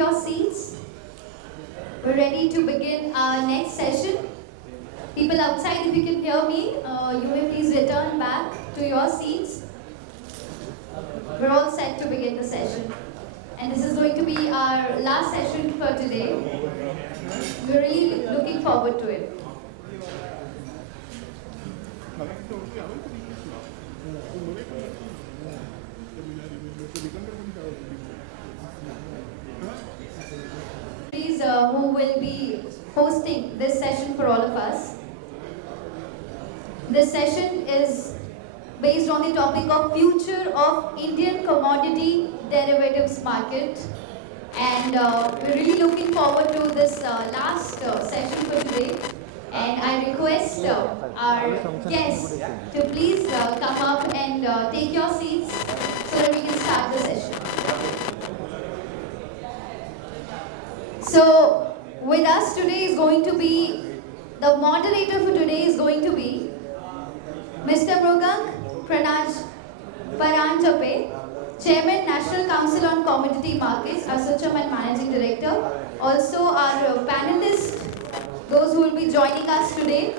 your seats. We're ready to begin our next session. People outside, if you can hear me, you may please return back to your seats. We're all set to begin the session. And this is going to be our last session for today. We're really looking forward to it. Who will be hosting this session for all of us. This session is based on the topic of future of Indian commodity derivatives market, and we're really looking forward to this last session for today. And I request our guests to please come up and take your seats so that we can start the session. So, with us today is going to be, the moderator for today is going to be Mr. Mrugank Paranjape, Chairman, National Council on Commodity Markets, Associate and Managing Director. Also our panelists, those who will be joining us today.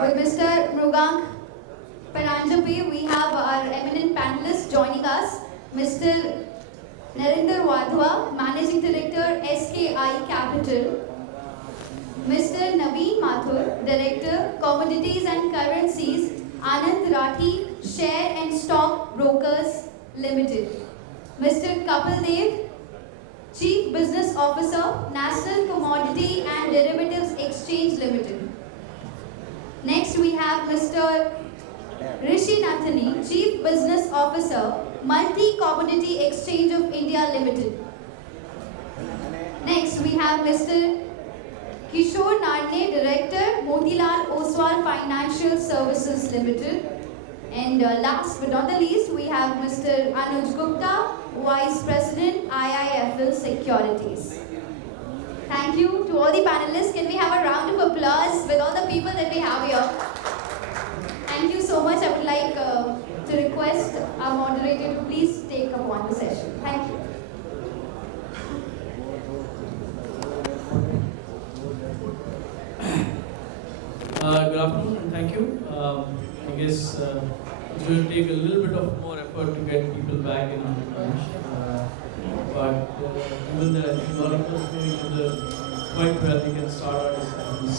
With Mr. Mrugank Paranjape, we have our eminent panelists joining us. Mr. Narinder Wadhwa, Managing Director, SKI Capital. Mr. Naveen Mathur, Director, Commodities and Currencies, Anand Rathi, Share and Stock Brokers Limited. Mr. Kapil Dev, Chief Business Officer, National Commodity and Derivatives Exchange Limited. Next we have Mr. Rishi Nathani, Chief Business Officer, Multi-Commodity Exchange of India Limited. Next we have Mr. Kishore Narne, Director, Motilal Oswal Financial Services Limited. And last but not the least, we have Mr. Anuj Gupta, Vice President, IIFL Securities. Thank you to all the panelists. Can we have a round of applause with all the people that we have here? Thank you so much. I would like to request our moderator to please take up on the session. Thank you. Good afternoon and thank you. I guess it's going to take a little bit of more effort to get people back in on the bench. But given that I think a lot of us know each other quite well, we can start our discussions.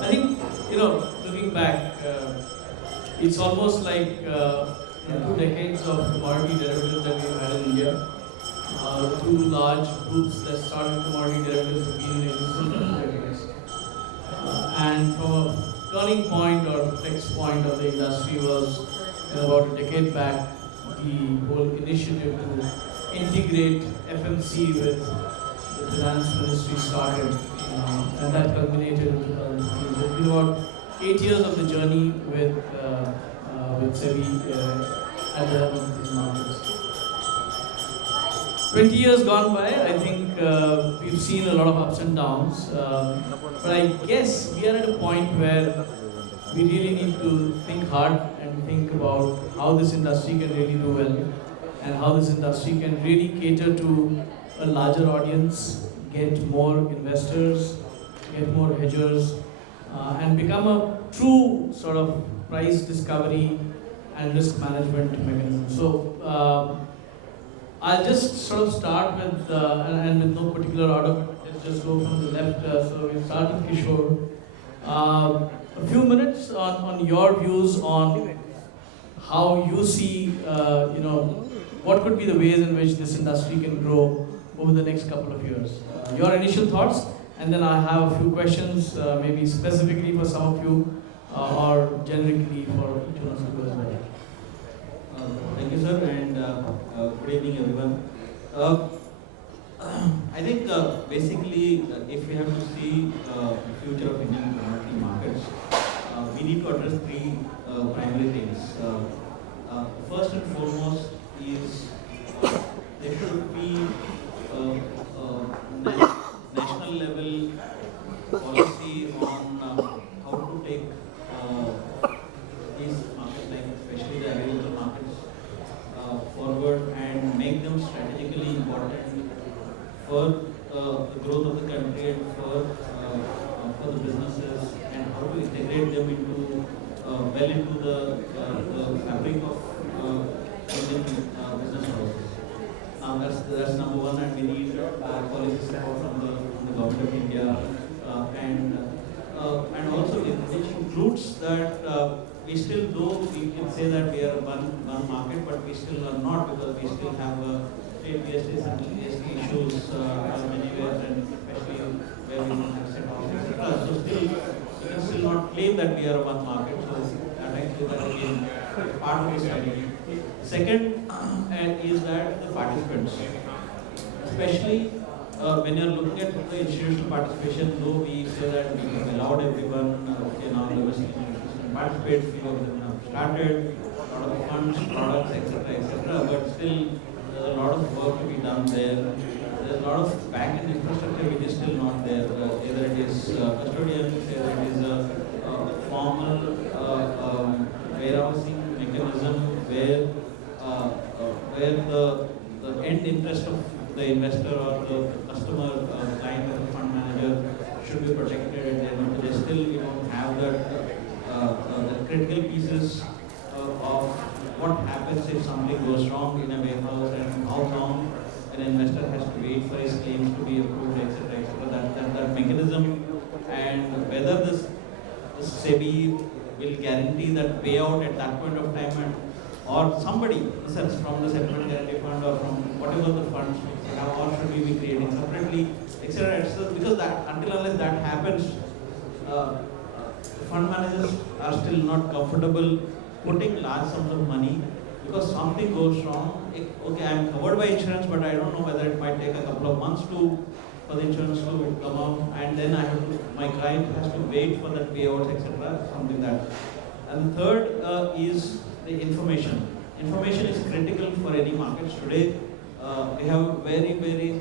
I think, looking back, it's almost like 2 decades of commodity derivatives that we've had in India. 2 large groups that started commodity derivatives have been in existence for decades. And from a turning point or flex point of the industry was about a decade back, the whole initiative to integrate FMC with the finance ministry started, and that culminated in 2015. So it's been about 8 years of the journey with SEBI at the helm of these markets. 20 years gone by, I think we've seen a lot of ups and downs, but I guess we are at a point where we really need to think hard and think about how this industry can really do well and how this industry can really cater to a larger audience, get more investors, get more hedgers, and become a true sort of price discovery and risk management mechanism. So I'll just sort of start with, and with no particular order, let's just go from the left. So we'll start with Kishore. A few minutes on your views on how you see, what could be the ways in which this industry can grow over the next couple of years. Your initial thoughts, and then I have a few questions, maybe specifically for some of you, or generically for each one of you as well. Thank you, sir, and good evening, everyone. I think basically, if we have to see the future of Indian commodity markets, we need to address 3 primary things. First and foremost is there should be for the growth of the country and for the businesses, and how to integrate them into well into the fabric of Indian business process. That's number one, and we need policy support from the government of India, and also which includes that we still, though we can say that we are one market, but we still are not, because we still have state GST, central GST issues anywhere, and especially where we don't have central, etc. So still, we can still not claim that we are one market. So that actually that again part of this idea. Second is that the participants, especially when you're looking at the institutional participation, though we say that we have allowed everyone, okay, now domestic institutions to participate, few of them have started, a lot of funds, products, etc., but still there's a lot of work to be done there. There's a lot of back-end infrastructure which is still not there, either it is custodians, either it is a formal warehousing mechanism where the end interest of the investor or the customer, client or the fund manager should be protected, and they still have the critical pieces of what happens if something goes wrong in a warehouse, and how long an investor has to wait for his claims to be approved, etc. That mechanism, and whether this SEBI will guarantee that payout at that point of time, and or somebody, in a sense, from the settlement guarantee fund or from whatever the funds we have, or should we be creating separately, etc. Because that, until unless that happens, fund managers are still not comfortable putting large sums of money, because something goes wrong. Okay, I am covered by insurance, but I don't know whether it might take a couple of months for the insurance to come out, and then my client has to wait for that payout, etc. Something that. And the third is the information. Information is critical for any markets today. We have very, very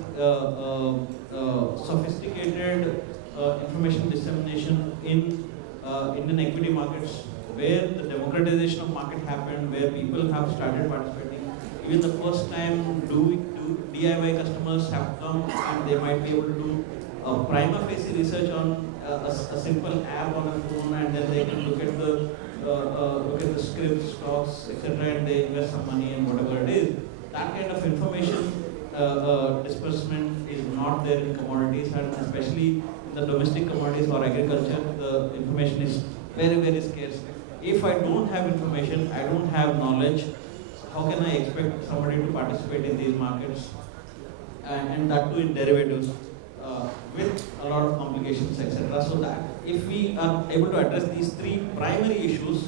sophisticated information dissemination in Indian equity markets, where the democratization of market happened, where people have started participating. Even the first time DIY customers have come, and they might be able to do prima facie research on a simple app on a phone, and then they can look at the scripts, stocks, etc., and they invest some money in whatever it is. That kind of information disbursement is not there in commodities, and especially in the domestic commodities or agriculture, the information is very, very scarce. If I don't have information, I don't have knowledge, how can I expect somebody to participate in these markets, and that too in derivatives, with a lot of complications, etc. So that if we are able to address these three primary issues,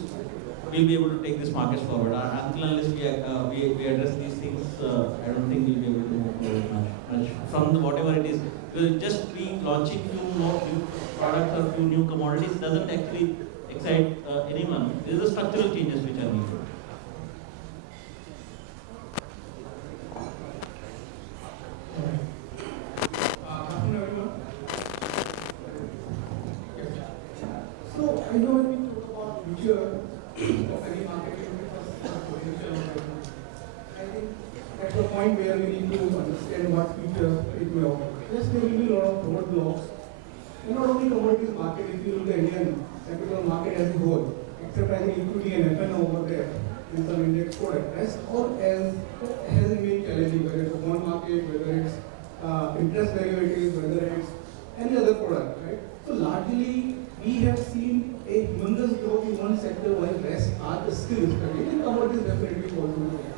we'll be able to take these markets forward. Until unless we address these things, I don't think we'll be able to move forward much from whatever it is. We'll just be launching new products or few new commodities doesn't actually excite anyone. These are structural changes which are needed. So I know when we talk about future of any market, I think that's the point where we need to understand what future it may offer. Yes, there will be a lot of forward blocks. And not only commodities market, if you look at the Indian capital market as a whole, except I think equity and FNO over there, and some index product, as all as has been challenging, whether it's a bond market, whether it's interest derivatives, whether it's any other product, right? So largely, we have seen a humongous growth in one sector while the rest are still struggling, and commodities definitely fall into that.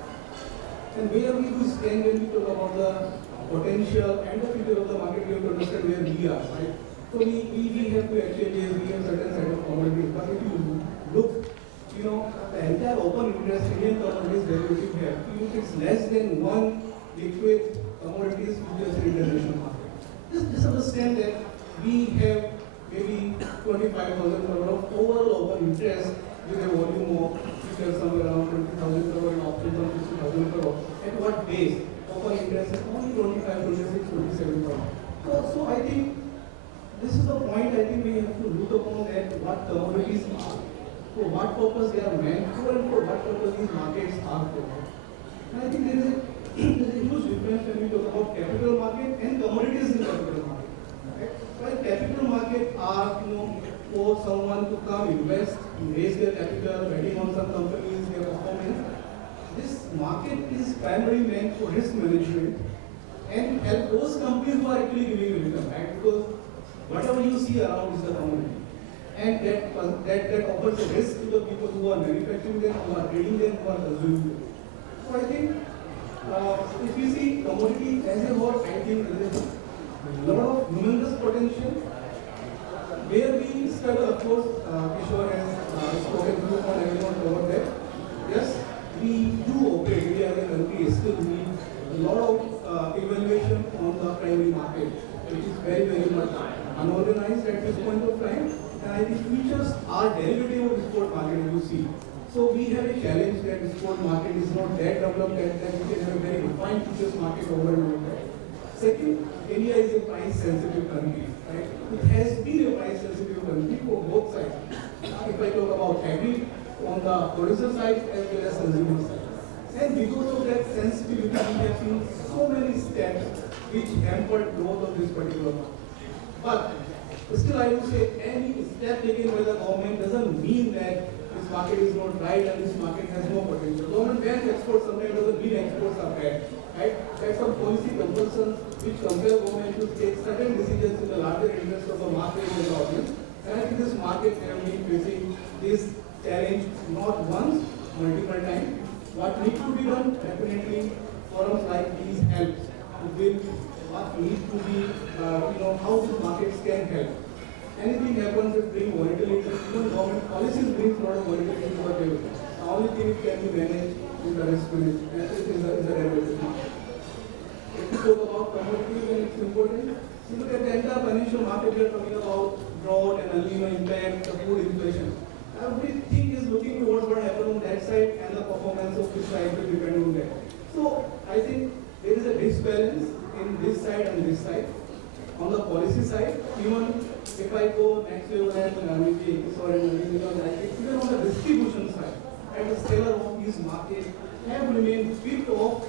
And where we do stand when we talk about the potential and the future of the market, we have to understand where we are, right? So we have to exchanges, we have certain set of commodities, but if you look, the entire open interest Indian commodities derivative here, it's less than one liquid commodities futures in international market. Just understand that we have maybe 25,000 crore of overall open interest with a volume of futures somewhere around 20,000 crore and options of 60,000 crore. At what base? Open interest is only 25, 26, 27 crore. So I think this is the point I think we have to look upon that what commodities are, for what purpose they are meant for, and for what purpose these markets are for. And I think there is a huge difference when we talk about capital markets market and commodities in capital market. Right? While capital market are, for someone to come invest, raise their capital, betting on some companies, their performance. This market is primarily meant for risk management and help those companies who are actually giving you return, right? Because whatever you see around is the commodity. And that offers a risk to the people who are manufacturing them, who are trading them, who are consuming them. So I think if you see commodity as a whole, I think there is a lot of humongous potential. Where we struggle, of course, Kishore has spoken to on everyone over there. Yes, we do operate, we as a country still need a lot of evaluation on the primary market, which is very, very much unorganized at this point of time. And I think futures are derivative of the sport market, as you see. So we have a challenge that the sport market is not that developed that we can have a very refined futures market over and over. Second, India is a price sensitive country, right? It has been a price sensitive country for both sides. If I talk about agri on the producer side as well as consumer side. And because of that sensitivity, we have seen so many steps which hampered growth of this particular market. But still, I would say any step taken by the government doesn't mean that this market is not right and this market has no potential. Government bans exports sometimes doesn't mean exports are bad. Right? That's some policy compulsions which compel government to take certain decisions in the larger interest of the market and the audience. And I think this market has been facing this challenge not once, multiple times. What needs to be done? Definitely forums like these help to build what needs to be, how the markets can help. Anything happens that brings volatility, even government policies brings a lot of volatility to the table. The only thing it can be managed is the risk management, and it is the derivative market. If you talk about commodities, then it's important. You look at the entire financial market, we are talking about drought and El Nino impact, the food inflation. Everything is looking towards what happened on that side, and the performance of this side will depend on that. So I think there is a disbalance in this side and this side. On the policy side, even if I go next level and maybe even on the distribution side, at the seller of these markets have remained bit of,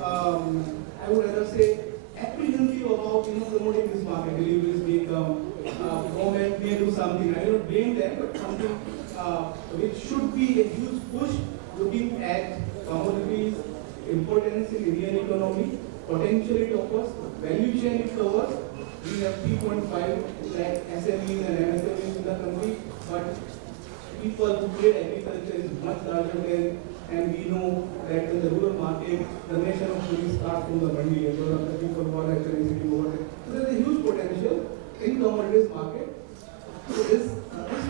I would rather say, apprehensive about promoting this market. Deliveries may come, government may do something. I don't blame them, but something which should be a huge push looking at commodities, importance in Indian economy, potential it offers, value chain it covers. We have 3.5 lakh SMEs and MSMEs in the country, but people who trade agriculture is much larger than, and we know that in the rural market, the nation of police starts from the mandi, and the people who are actually sitting over there. So there is a huge potential in commodities market. So this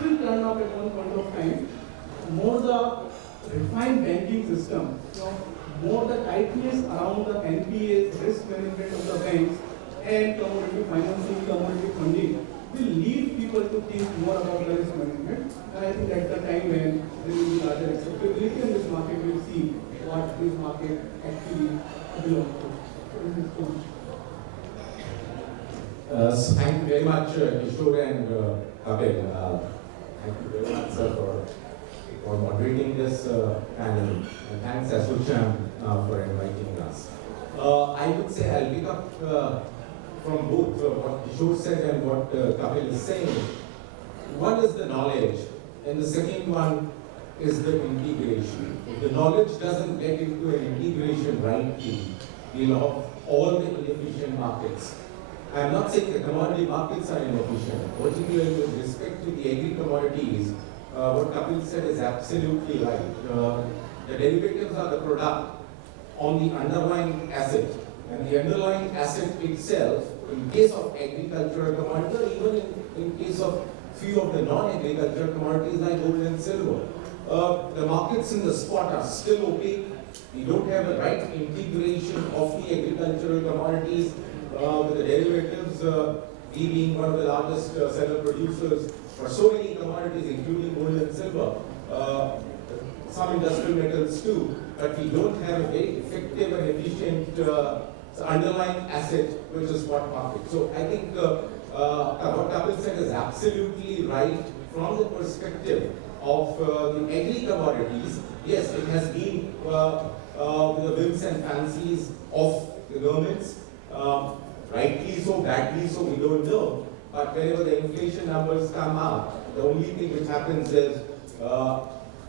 will turn out at one point of time more the refined banking system, more the tightness around the NPAs, risk management of the banks, and commodity financing, commodity funding will lead people to think more about the risk management. And I think at the time when there will be larger acceptability in this market, we'll see what this market actually belongs to. So thank you very much, Kishore and Kapil. Thank you very much, sir, for moderating this panel. And thanks, Ashusham, for inviting us. I would say I'll pick up from both what Kishore said and what Kapil is saying. One is the knowledge, and the second one is the integration. If the knowledge doesn't get into an integration rightly, we'll have all the inefficient markets. I'm not saying the commodity markets are inefficient, particularly with respect to the agri-commodities. What Kapil said is absolutely right. The derivatives are the product on the underlying asset, and the underlying asset itself, in case of agricultural commodities, or even in case of few of the non-agricultural commodities like gold and silver, the markets in the spot are still opaque. We don't have a right integration of the agricultural commodities with the derivatives. We being one of the largest seller producers for so many commodities, including gold and silver, some industrial metals too, but we don't have a very effective and efficient underlying asset, which is spot market. So I think what Kapil said is absolutely right from the perspective of the agri-commodities. Yes, it has been the whims and fancies of the governments. Rightly so, badly so, we don't know. But whenever the inflation numbers come up, the only thing which happens is,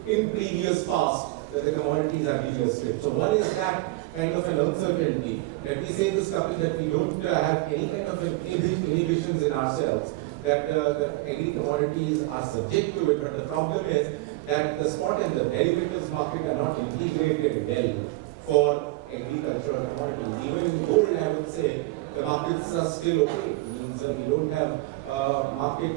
in previous past, that the commodities are delisted. So one is that kind of an uncertainty. Let me say this, Kapil, that we don't have any kind of inhibitions in ourselves, that the agri commodities are subject to it, but the problem is that the spot and the derivatives market are not integrated well for agricultural commodities. Even in gold, I would say, the markets are still okay. It means we don't have market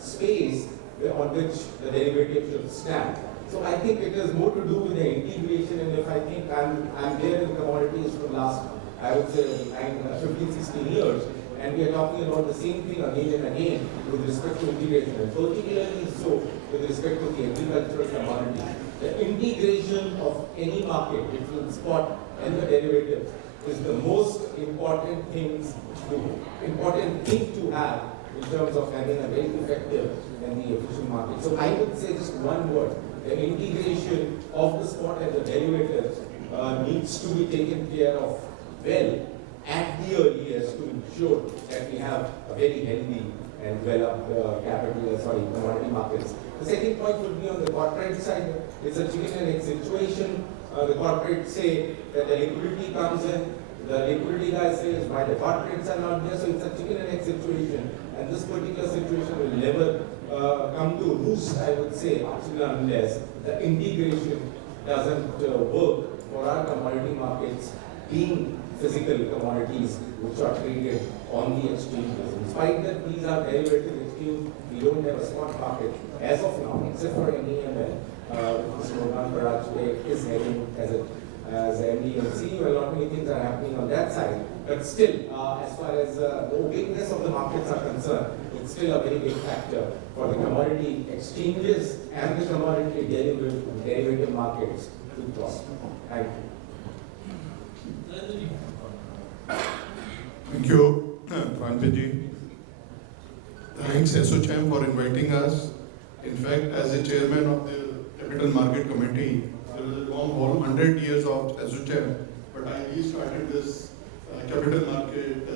space on which the derivatives should stand. So I think it is more to do with the integration, and if I think I'm there in commodities for the last, I would say, 15, 16 years, and we are talking about the same thing again and again with respect to integration, and particularly so with respect to the agricultural commodity. The integration of any market between spot and the derivatives is the most important thing to have in terms of having a very effective and the efficient market. So I would say just one word: the integration of the spot and the derivatives needs to be taken care of well at the earliest to ensure that we have a very healthy and developed commodity markets. The second point would be on the corporate side. It's a chicken and egg situation. The corporates say that the liquidity comes in, the liquidity guy says why the corporates are not there, so it's a chicken and egg situation. And this particular situation will never come to roost, I would say, unless the integration doesn't work for our commodity markets being physical commodities which are traded on the exchanges. In spite that these are derivative exchange, we don't have a spot market as of now, except for NEML. Mr. Mohan Paraj is heading as MD and CEO. A lot many things are happening on that side. But still, as far as the opaqueness of the markets are concerned, it's still a very big factor for the commodity exchanges and the commodity derivative markets to prosper. Thank you. Thank you, Pranjit. Thanks, SOCHM, for inviting us. In fact, as a chairman of the Capital Market Committee, there was a long 100 years of SOCHM, but I restarted this Capital Market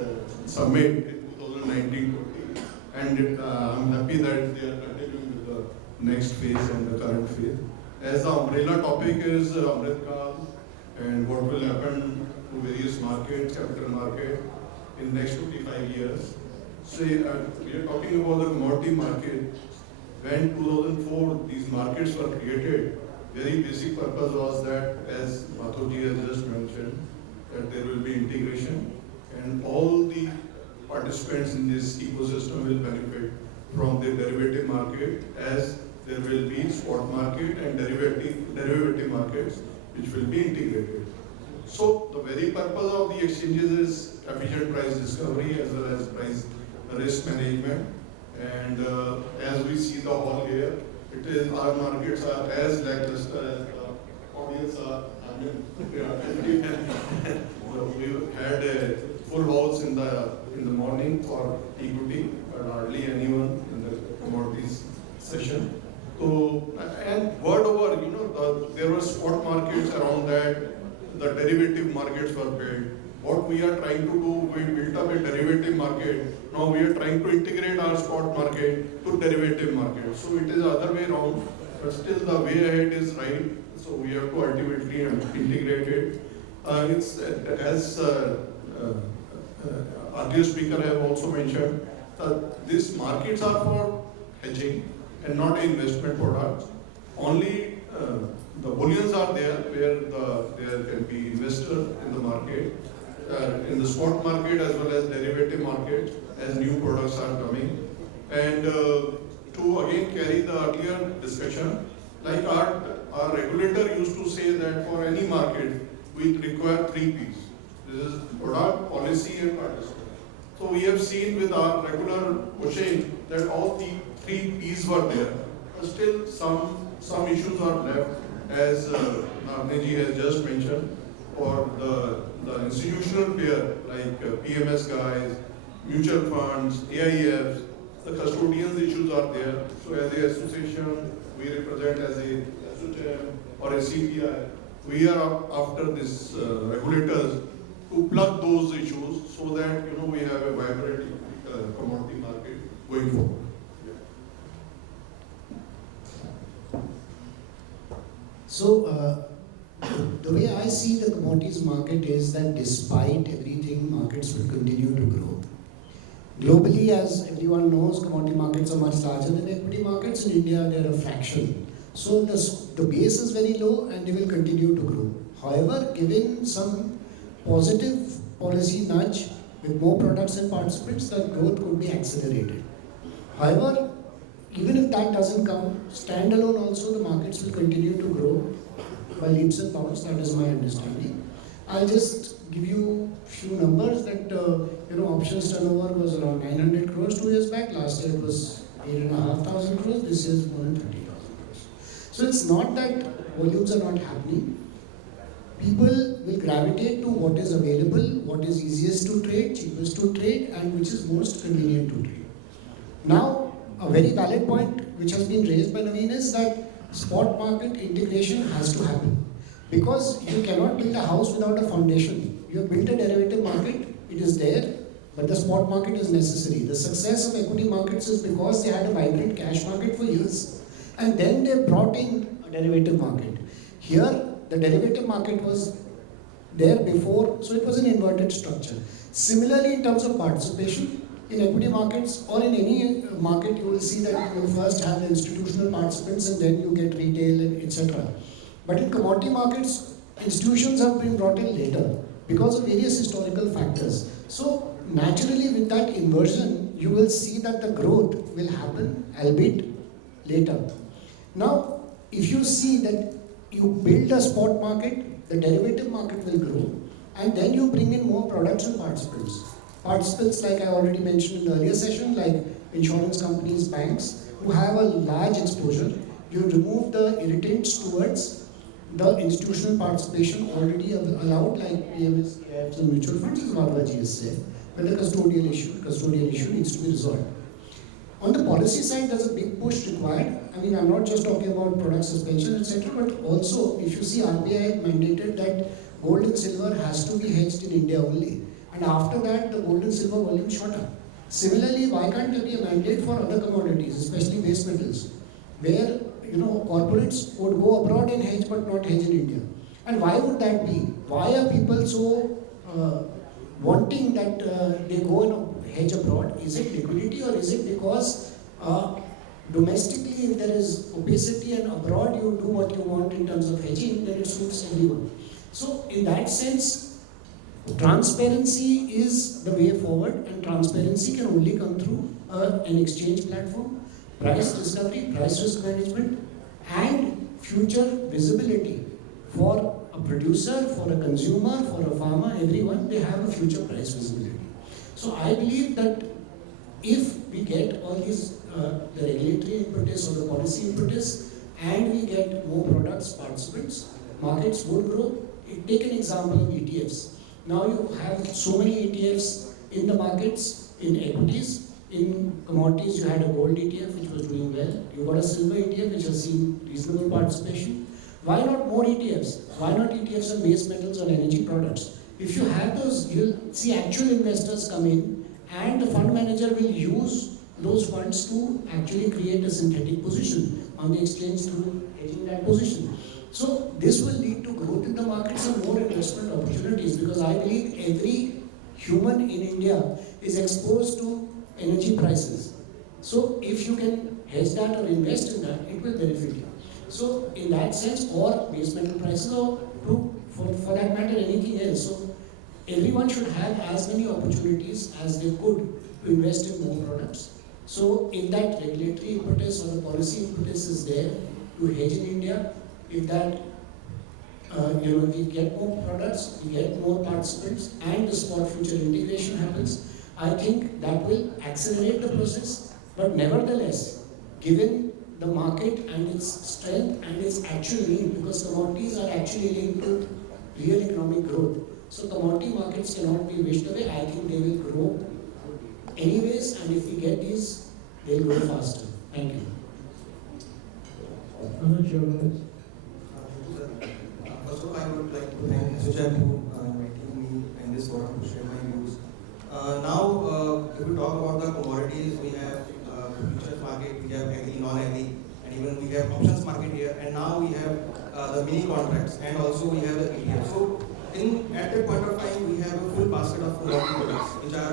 Summit in 2019-20, and I'm happy that they are continuing with the next phase and the current phase. As the umbrella topic is Amrit Kaal and what will happen to various markets, capital market, in the next 55 years. So we are talking about the commodity market. When 2004 these markets were created, very basic purpose was that, as Mathurji has just mentioned, that there will be integration and all the participants in this ecosystem will benefit from the derivative market, as there will be spot market and derivative markets which will be integrated. So the very purpose of the exchanges is efficient price discovery as well as price risk management. And as we see the whole here, it is our markets are as lackluster as the audience are. I mean, we had a full house in the morning for equity, but hardly anyone in the commodities session. So, and word over, there were spot markets around that. The derivative markets were built. What we are trying to do, we built up a derivative market. Now we are trying to integrate our spot market to derivative market. So it is the other way around, but still the way ahead is right. So we have to ultimately integrate it. It's as earlier speaker have also mentioned that these markets are for hedging and not investment products. Only the bullions are there where there can be investors in the market, in the spot market as well as derivative market as new products are coming. And to again carry the earlier discussion, like our regulator used to say that for any market we require 3 P's. This is product, policy and participant. So we have seen with our regular pushing that all the 3 P's were there. But still some issues are left, as Narneji has just mentioned, for the institutional player like PMS guys, mutual funds, AIFs, the custodians issues are there. So as a association, we represent as a SOCHM or a CPI. We are after this regulators to plug those issues so that we commodity market going forward. So, the way I see the commodities market is that despite everything, markets will continue to grow. Globally, as everyone knows, commodity markets are much larger than equity markets. In India, they are a fraction. So the base is very low and they will continue to grow. However, given some positive policy nudge with more products and participants, that growth could be accelerated. However, even if that doesn't come, standalone also the markets will continue to grow by leaps and bounds. That is my understanding. I'll just give you few numbers that options turnover was around 900 crores 2 years back. Last year it was 8,500 crores. This year is more than 30,000 crores. So it's not that volumes are not happening. People will gravitate to what is available, what is easiest to trade, cheapest to trade, and which is most convenient to trade. Now, a very valid point which has been raised by Naveen is that spot market integration has to happen. Because you cannot build a house without a foundation. You have built a derivative market, it is there, but the spot market is necessary. The success of equity markets is because they had a vibrant cash market for years. And then they brought in a derivative market. Here, the derivative market was there before, so it was an inverted structure. Similarly, in terms of participation, in equity markets or in any market, you will see that you first have the institutional participants and then you get retail, etc. But in commodity markets, institutions have been brought in later because of various historical factors. So naturally, with that inversion, you will see that the growth will happen, albeit later. Now, if you see that you build a spot market, the derivative market will grow, and then you bring in more products and participants. Participants, like I already mentioned in the earlier session, like insurance companies, banks, who have a large exposure. You remove the irritants towards the institutional participation already allowed, like PMS, AIFs and mutual funds, as Varvaji has said, but the custodial issue needs to be resolved. On the policy side, there's a big push required. I mean, I'm not just talking about product suspension, etc., but also, if you see, RBI mandated that gold and silver has to be hedged in India only. And after that, the gold and silver volume shot up. Similarly, why can't there be a mandate for other commodities, especially base metals, where corporates would go abroad and hedge but not hedge in India? And why would that be? Why are people so wanting that they go and hedge abroad? Is it liquidity or is it because domestically, if there is opacity and abroad you do what you want in terms of hedging, then it suits everyone. So in that sense, transparency is the way forward, and transparency can only come through an exchange platform, price discovery, price risk management, and future visibility for a producer, for a consumer, for a farmer, everyone, they have a future price visibility. So I believe that if we get all these, the regulatory impetus or the policy impetus, and we get more products, participants, markets would grow. Take an example of ETFs. Now you have so many ETFs in the markets, in equities, in commodities you had a gold ETF which was doing well. You got a silver ETF which has seen reasonable participation. Why not more ETFs? Why not ETFs on base metals or energy products? If you have those, you'll see actual investors come in and the fund manager will use those funds to actually create a synthetic position on the exchange through hedging that position. So this will lead to growth in the markets and more investment opportunities, because I believe every human in India is exposed to energy prices. So if you can hedge that or invest in that, it will benefit you. So in that sense, or base metal prices, or for that matter anything else. So everyone should have as many opportunities as they could to invest in more products. So if that regulatory impetus or the policy impetus is there to hedge in India, if that we get more products, we get more participants, and the spot future integration happens, I think that will accelerate the process. But nevertheless, given the market and its strength and its actual need, because commodities are actually linked to real economic growth. So commodity markets cannot be wished away. I think they will grow anyways, and if we get these, they'll grow faster. Thank you. First of all, I would like to thank Sujan for inviting me in this forum to share my views. Now, if we talk about the commodities market, we have agri, non-agri, and even we have options market here, and now we have the mini contracts, and also we have the ETF. So at that point of time, we have a full basket of commodity products which are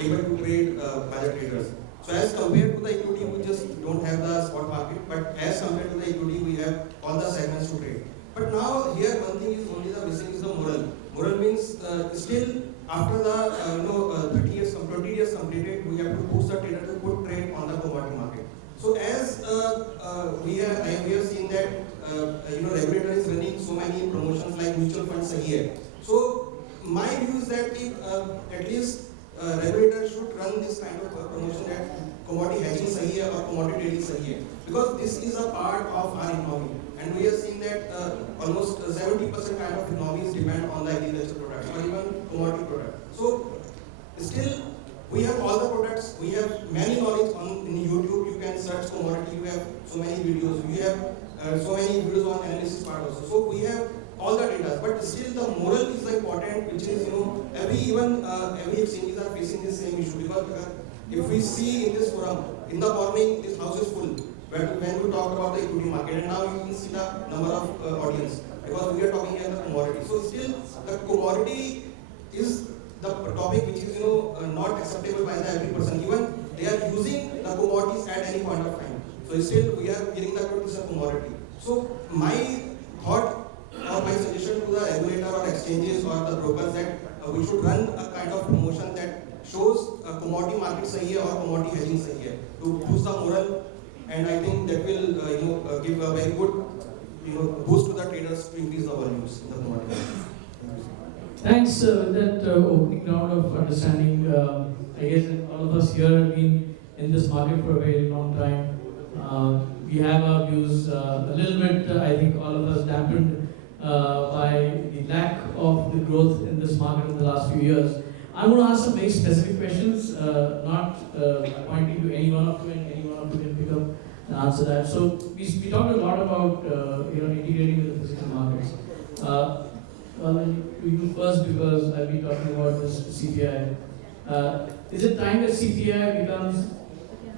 able to trade by the traders. So as compared to the equity, we just don't have the spot market, but as compared to the equity, we have all the segments to trade. But now here one thing is only the missing is the moral. Moral means still after the 30 years, 20 years completed, we have to push the trader to put trade on the commodity market. So as we have seen that regulator is running so many promotions like mutual funds here. So my view is that at least regulator should run this kind of promotion that commodity hedging sahi hai or commodity trading sahi hai, because this is a part of our economy, and we have seen that almost 70% kind of economies depend on the agricultural products or even commodity products. So still we have all the products, we have many knowledge in YouTube, you can search commodity, you have so many videos, you have so many videos on analysis part also. So we have all the data, but still the moral is the important, which is every exchanges are facing the same issue, because if we see in this forum, in the morning this house is full, when we talk about the equity market, and now you can see the number of audience, because we are talking about the commodity. So still the commodity is the topic which is not acceptable by the every person. Even they are using the commodities at any point of time. So still we are getting the good a commodity. So my thought or my suggestion to the regulator or exchanges or the brokers that we should run a kind of promotion that shows commodity market sahi hai or commodity hedging sahi hai to boost the moral, and I think that will give a very good boost to the traders to increase the volumes in the commodity. Thanks. With that opening round of understanding, I guess that all of us here have been in this market for a very long time. We have our views a little bit, I think all of us dampened by the lack of the growth in this market in the last few years. I'm going to ask some very specific questions, not pointing to any one of you, and any one of you can pick up and answer that. So we talked a lot about integrating with the physical markets. We do first because I'll be talking about this CPI. Is it time that CPI becomes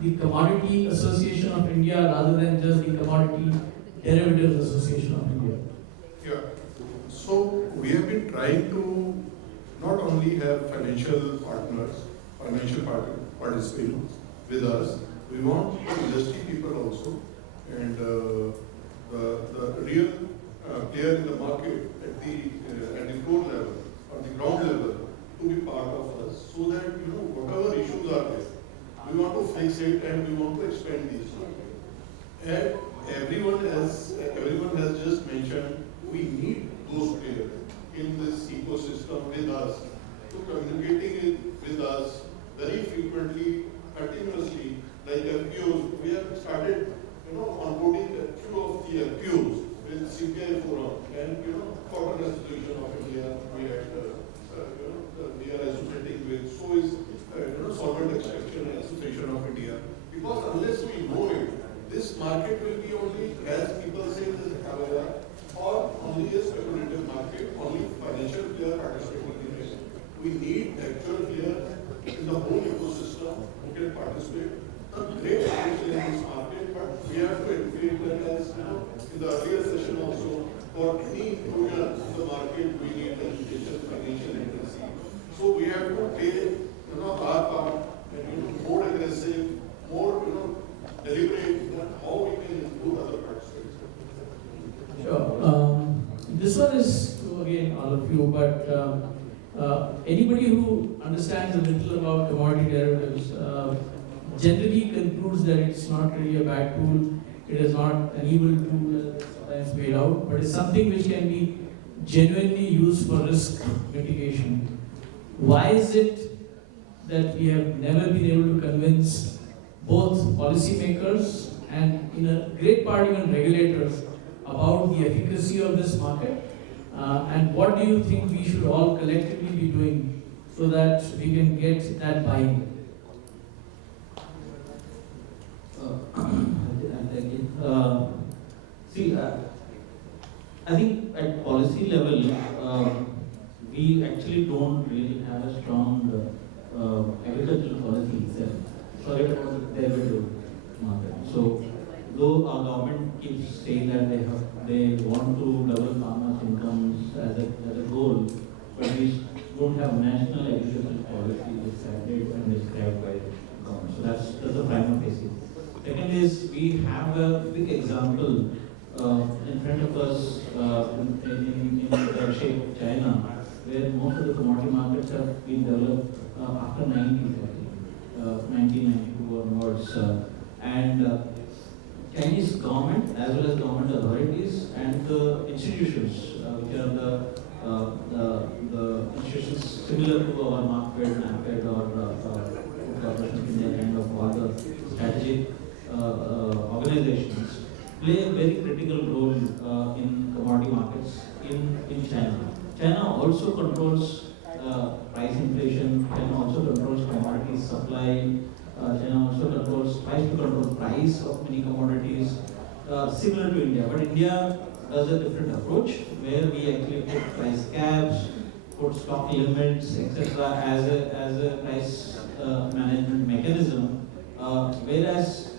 the Commodity Association of India rather than just the Commodity Derivatives Association of India? Yeah. So we have been trying to not only have financial partners, participate with us, we want industry people also, and the real player in the market at the floor level or the ground level to be part of us, so that whatever issues are there, we want to fix it and we want to expand these. And everyone has just mentioned, we need those players in this ecosystem with us, to communicating with us very frequently, continuously, like FPOs. We have started, onboarding a few of the FPOs with CPI Forum and Cotton Association of India. We are associating with. So is Solvent Extraction Association of India. Because unless we know it, this market will be only, as people say, this is Havana, or only a speculative market, only financial player participating in it. We need actual players in the whole ecosystem who can participate. A great potential in this market, but we have to educate them, as in the earlier session also, for any inclusion in the market, we need education, financial literacy. So we have to play our part and more aggressive, more deliberate than how we can include other participants. Sure. This one is to, again, all of you, but anybody who understands a little about commodity derivatives generally concludes that it's not really a bad tool, it is not an evil tool that sometimes played out, but it's something which can be genuinely used for risk mitigation. Why is it that we have never been able to convince both policymakers and in a great part even regulators about the efficacy of this market? And what do you think we should all collectively be doing so that we can get that buy-in? I think at policy level, we actually don't really have a strong agricultural policy itself. Sorry about the derivative. keeps saying that they want to double farmers' incomes as a goal, but we don't have national agricultural policy decided and described by the government. So that's the prima facie. Second is we have a big example in front of us in the shape of China, where most of the commodity markets have been developed after 90s, I think, 1992 onwards. And Chinese government as well as government authorities and the institutions, which are the institutions similar to our Market, NAFED or Food Corporation of India, kind of all the strategic organizations, play a very critical role in commodity markets in China. China also controls price inflation, China also controls commodity supply, China also tries to control price of many commodities, similar to India. But India does a different approach where we actually put price caps, put stock limits, etc. as a price management mechanism, whereas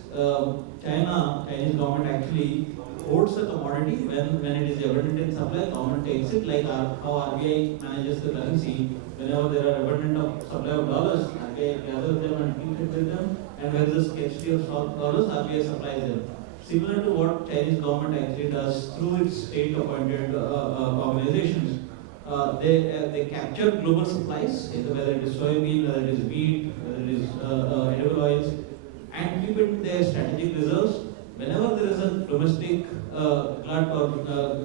Chinese government actually holds a commodity when it is abundant in supply, government takes it, like how RBI manages the currency. Whenever there are abundant of supply of dollars, RBI gathers them and keeps it with them, and when there is scarcity of dollars, RBI supplies them. Similar to what Chinese government actually does through its state-appointed organizations, they capture global supplies, whether it is soybean, whether it is wheat, whether it is edible oils, and keep it in their strategic reserves. Whenever there is a domestic glut or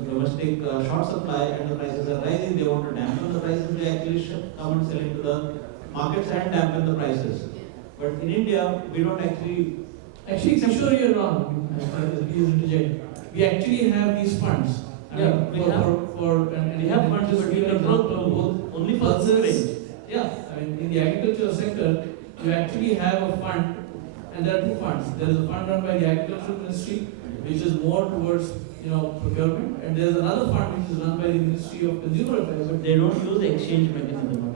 domestic short supply and the prices are rising, they want to dampen the prices, they actually come and sell into the markets and dampen the prices. But in India, we don't actually... Actually, I'm sure you're wrong. Please interject. We actually have these funds. Yeah, we have funds, but we control both only for pulses. Yeah, I mean, in the agricultural sector, you actually have a fund. And there are two funds. There is a fund run by the Agricultural Ministry, which is more towards procurement, and there is another fund which is run by the Ministry of Consumer Affairs. But they don't use the exchange mechanism.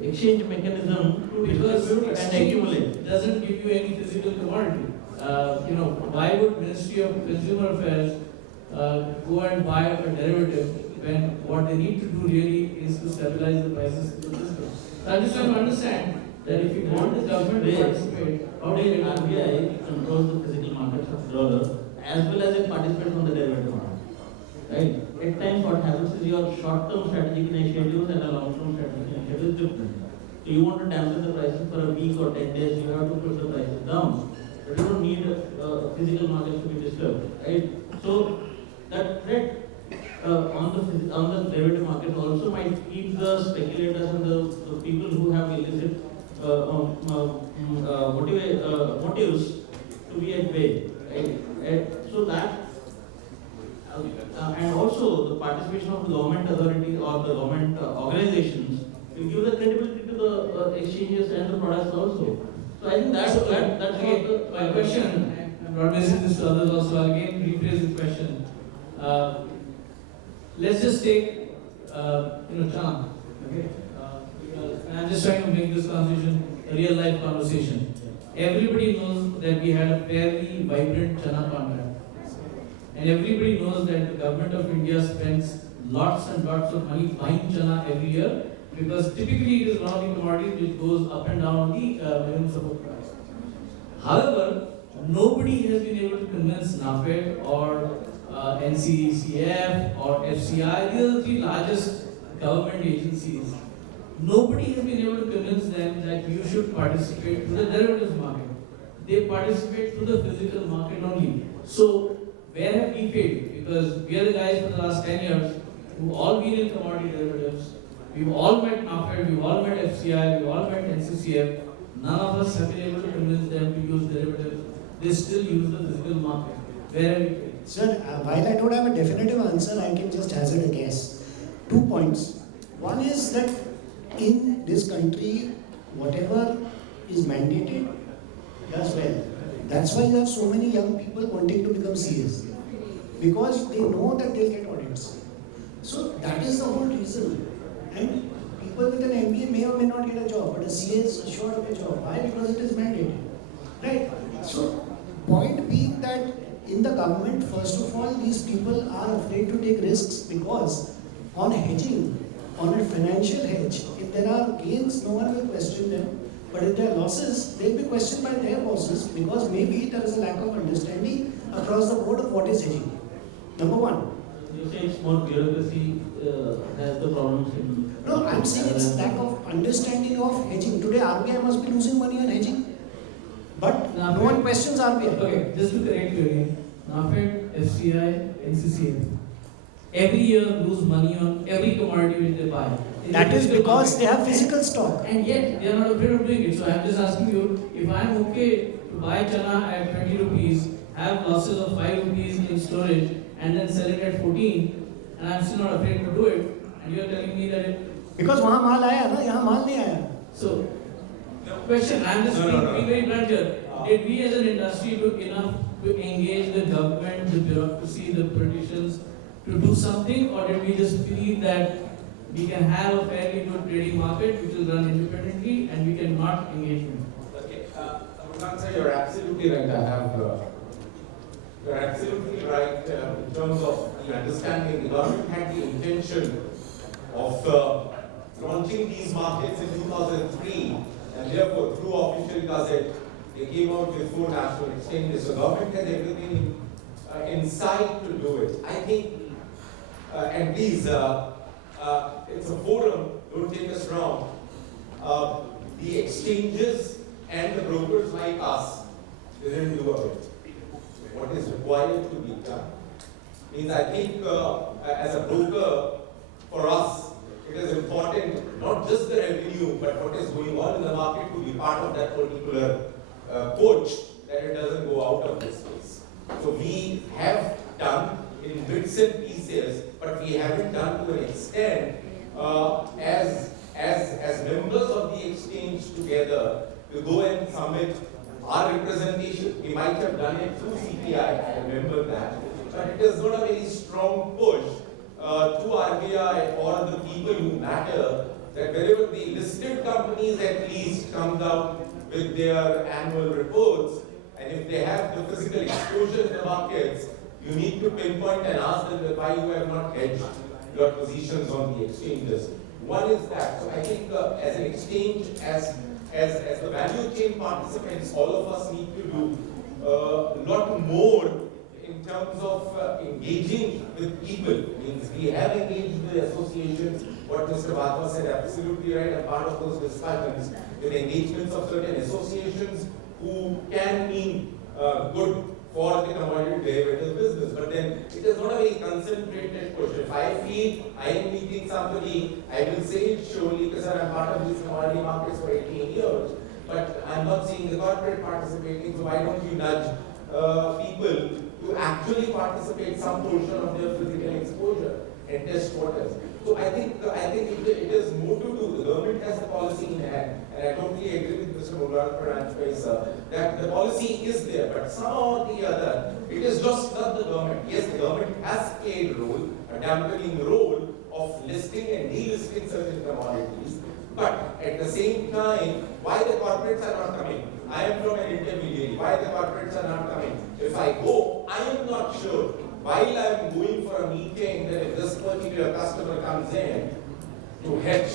Exchange mechanism to distribute and accumulate doesn't give you any physical commodity. Why would Ministry of Consumer Affairs go and buy a derivative when what they need to do really is to stabilize the prices in the system? So I'm just trying to understand that if you want the government to participate, how do RBI controls the physical markets of dollar as well as it participates on the derivative market? Right? At times what happens is your short-term strategic initiatives and a long-term strategic initiative is different. So you want to dampen the prices for a week or 10 days, you have to put the prices down. But you don't need physical markets to be disturbed. Right? So that threat on the derivative market also might keep the speculators and the people who have illicit motives to be at bay, right? So that, and also the participation of the government authority or the government organizations will give the credibility to the exchanges and the products also. So I think that's again, my question. I'm not missing this to others also. I'll again rephrase the question. Let's just take China. Okay. And I'm just trying to make this conversation a real life conversation. Everybody knows that we had a fairly vibrant Chana contract. And everybody knows that the government of India spends lots and lots of money buying Chana every year, because typically it is one of the commodities which goes up and down on the minimum support price. However, nobody has been able to convince NAFED or NCCF or FCI, these are the three largest government agencies. Nobody has been able to convince them that you should participate in the derivatives market. They participate through the physical market only. So, where have we failed? Because we are the guys for the last 10 years who all been in commodity derivatives. We've all met NAFED, we've all met FCI, we've all met NCCF. None of us have been able to convince them to use derivatives. They still use the physical market. Where have we failed? Sir, while I don't have a definitive answer, I can just hazard a guess. 2 points. One is that in this country, whatever is mandated does well. That's why you have so many young people wanting to become CS. Because they know that they'll get audits. So that is the whole reason. And people with an MBA may or may not get a job, but a CA is assured of a job. Why? Because it is mandated. Right? So, point being that in the government, first of all, these people are afraid to take risks because on hedging, on a financial hedge, if there are gains, no one will question them. But if there are losses, they'll be questioned by their bosses because maybe there is a lack of understanding across the board of what is hedging. Number one. You say it's more bureaucracy has the problems in. No, I'm saying it's lack of understanding of hedging. Today RBI must be losing money on hedging. But no one questions RBI. Okay, just to correct you again. NAFED, FCI, NCCF. Every year lose money on every commodity which they buy. That is because they have physical stock. And yet they are not afraid of doing it. So I'm just asking you, if I'm okay to buy chana at 20 rupees, have losses of 5 rupees in storage, and then sell it at 14, and I'm still not afraid to do it, and you're telling me that it... Because वहाँ माल आया ना, यहाँ माल नहीं आया. So, question, I'm just being very blunt here. Did we as an industry do enough to engage the government, the bureaucracy, the politicians to do something, or did we just believe that we can have a fairly good trading market which will run independently and we can not engage in it? Okay, Sir, you're absolutely right. You're absolutely right in terms of the understanding. The government had the intention of launching these markets in 2003, and therefore, through official gazette, they came out with 4 national exchanges. So, government has everything in sight to do it. I think, and please, it's a forum. Don't take us wrong. The exchanges and the brokers like us didn't do a bit. What is required to be done means I think as a broker, for us, it is important not just the revenue, but what is going on in the market to be part of that particular coach, that it doesn't go out of this space. So we have done in bits and pieces, but we haven't done to an extent as members of the exchange together to go and submit our representation. We might have done it through CPI, I remember that, but it is not a very strong push to RBI or the people who matter, that wherever the listed companies at least come out with their annual reports, and if they have the physical exposure in the markets, you need to pinpoint and ask them why you have not hedged your positions on the exchanges. One is that. So I think as an exchange, as the value chain participants, all of us need to do a lot more in terms of engaging with people. Means we have engaged with associations. What Mr. Bhatwa said, absolutely right. A part of those discussions with engagements of certain associations who can mean good for the commodity derivative business. But then it is not a very concentrated push. If I feel I am meeting somebody, I will say it surely because I'm part of these commodity markets for 18 years. But I'm not seeing the corporate participating, so why don't you nudge people to actually participate some portion of their physical exposure and test waters. So I think it is more to do. The government has the policy in hand, and I totally agree with Mr. Mulraj Pranjpay, sir, that the policy is there, but somehow or the other, it is just not the government. Yes, the government has played a role, a dampening role of listing and delisting certain commodities, but at the same time, why the corporates are not coming? I am from an intermediary. Why the corporates are not coming? If I go, I am not sure. While I am going for a meeting, that if this particular customer comes in to hedge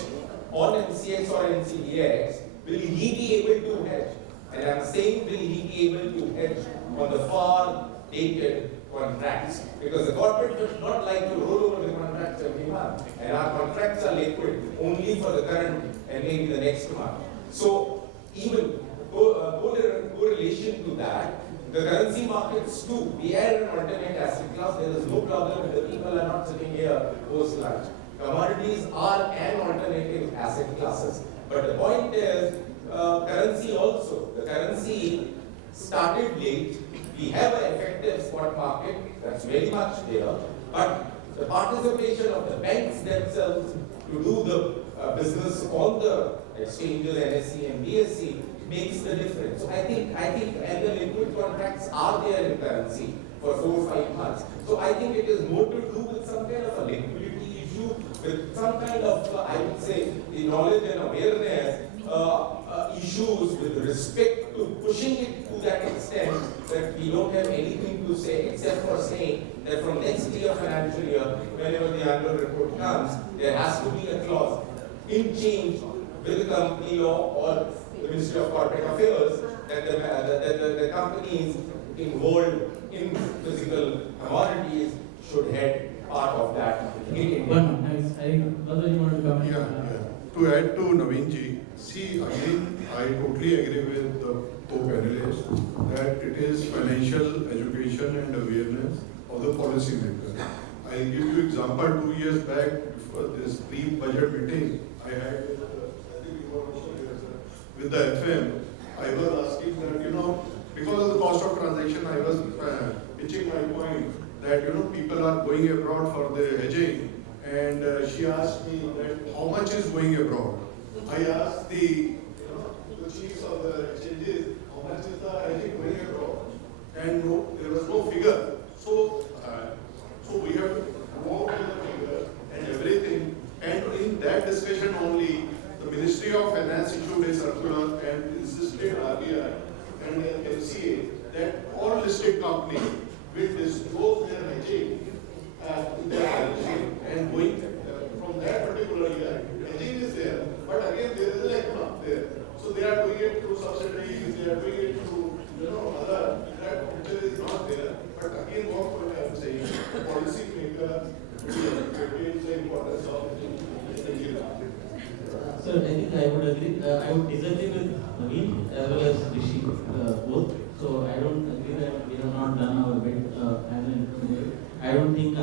on MCX or NCDX, will he be able to hedge? And I am saying, will he be able to hedge on the far dated contracts? Because the corporate does not like to roll over the contracts every month. And our contracts are liquid only for the current and maybe the next month. So even correlation to that, the currency markets too, we are an alternate asset class. There is no problem. The people are not sitting here post lunch. Commodities are an alternative asset classes. But the point is, currency also. The currency started late. We have an effective spot market that's very much there. But the participation of the banks themselves to do the business on the exchanges, NSE and BSE, makes the difference. So I think, and the liquid contracts are there in currency for 4 or 5 months. So I think it is more to do with some kind of a liquidity issue, with some kind of, I would say, the knowledge and awareness issues with respect to pushing it to that extent that we don't have anything to say except for saying that from next year financial year, whenever the annual report comes, there has to be a clause in change with the company law or the Ministry of Corporate Affairs that the companies involved in physical commodities should head part of that in India. One, I think, Badal, you want to come in? Yeah. To add to Naveenji, see again, I totally agree with the co-panelists that it is financial education and awareness of the policymakers. I'll give you example. 2 years back, for this pre-budget meeting, I had with the FM. I was asking that, because of the cost of transaction, I was pitching my point that, people are going abroad for the hedging. And she asked me that how much is going abroad. I asked the chiefs of the exchanges how much is the hedging going abroad, and no, there was no figure. So we have to come out with the figure and everything. And in that discussion only, the Ministry of Finance issued a circular and insisted RBI and FCA that all listed companies will disclose their hedging. And going from that particular year, hedging is there, but again there is a lack not there. So they are doing it through subsidies, they are doing it through other, that picture is not there. But again, what I am saying, policy maker is the importance of hedging. Sir, I think I would agree. I would disagree with Naveen as well as Rishi, both. So I don't agree that we have not done our bit as an intermediary. I don't think I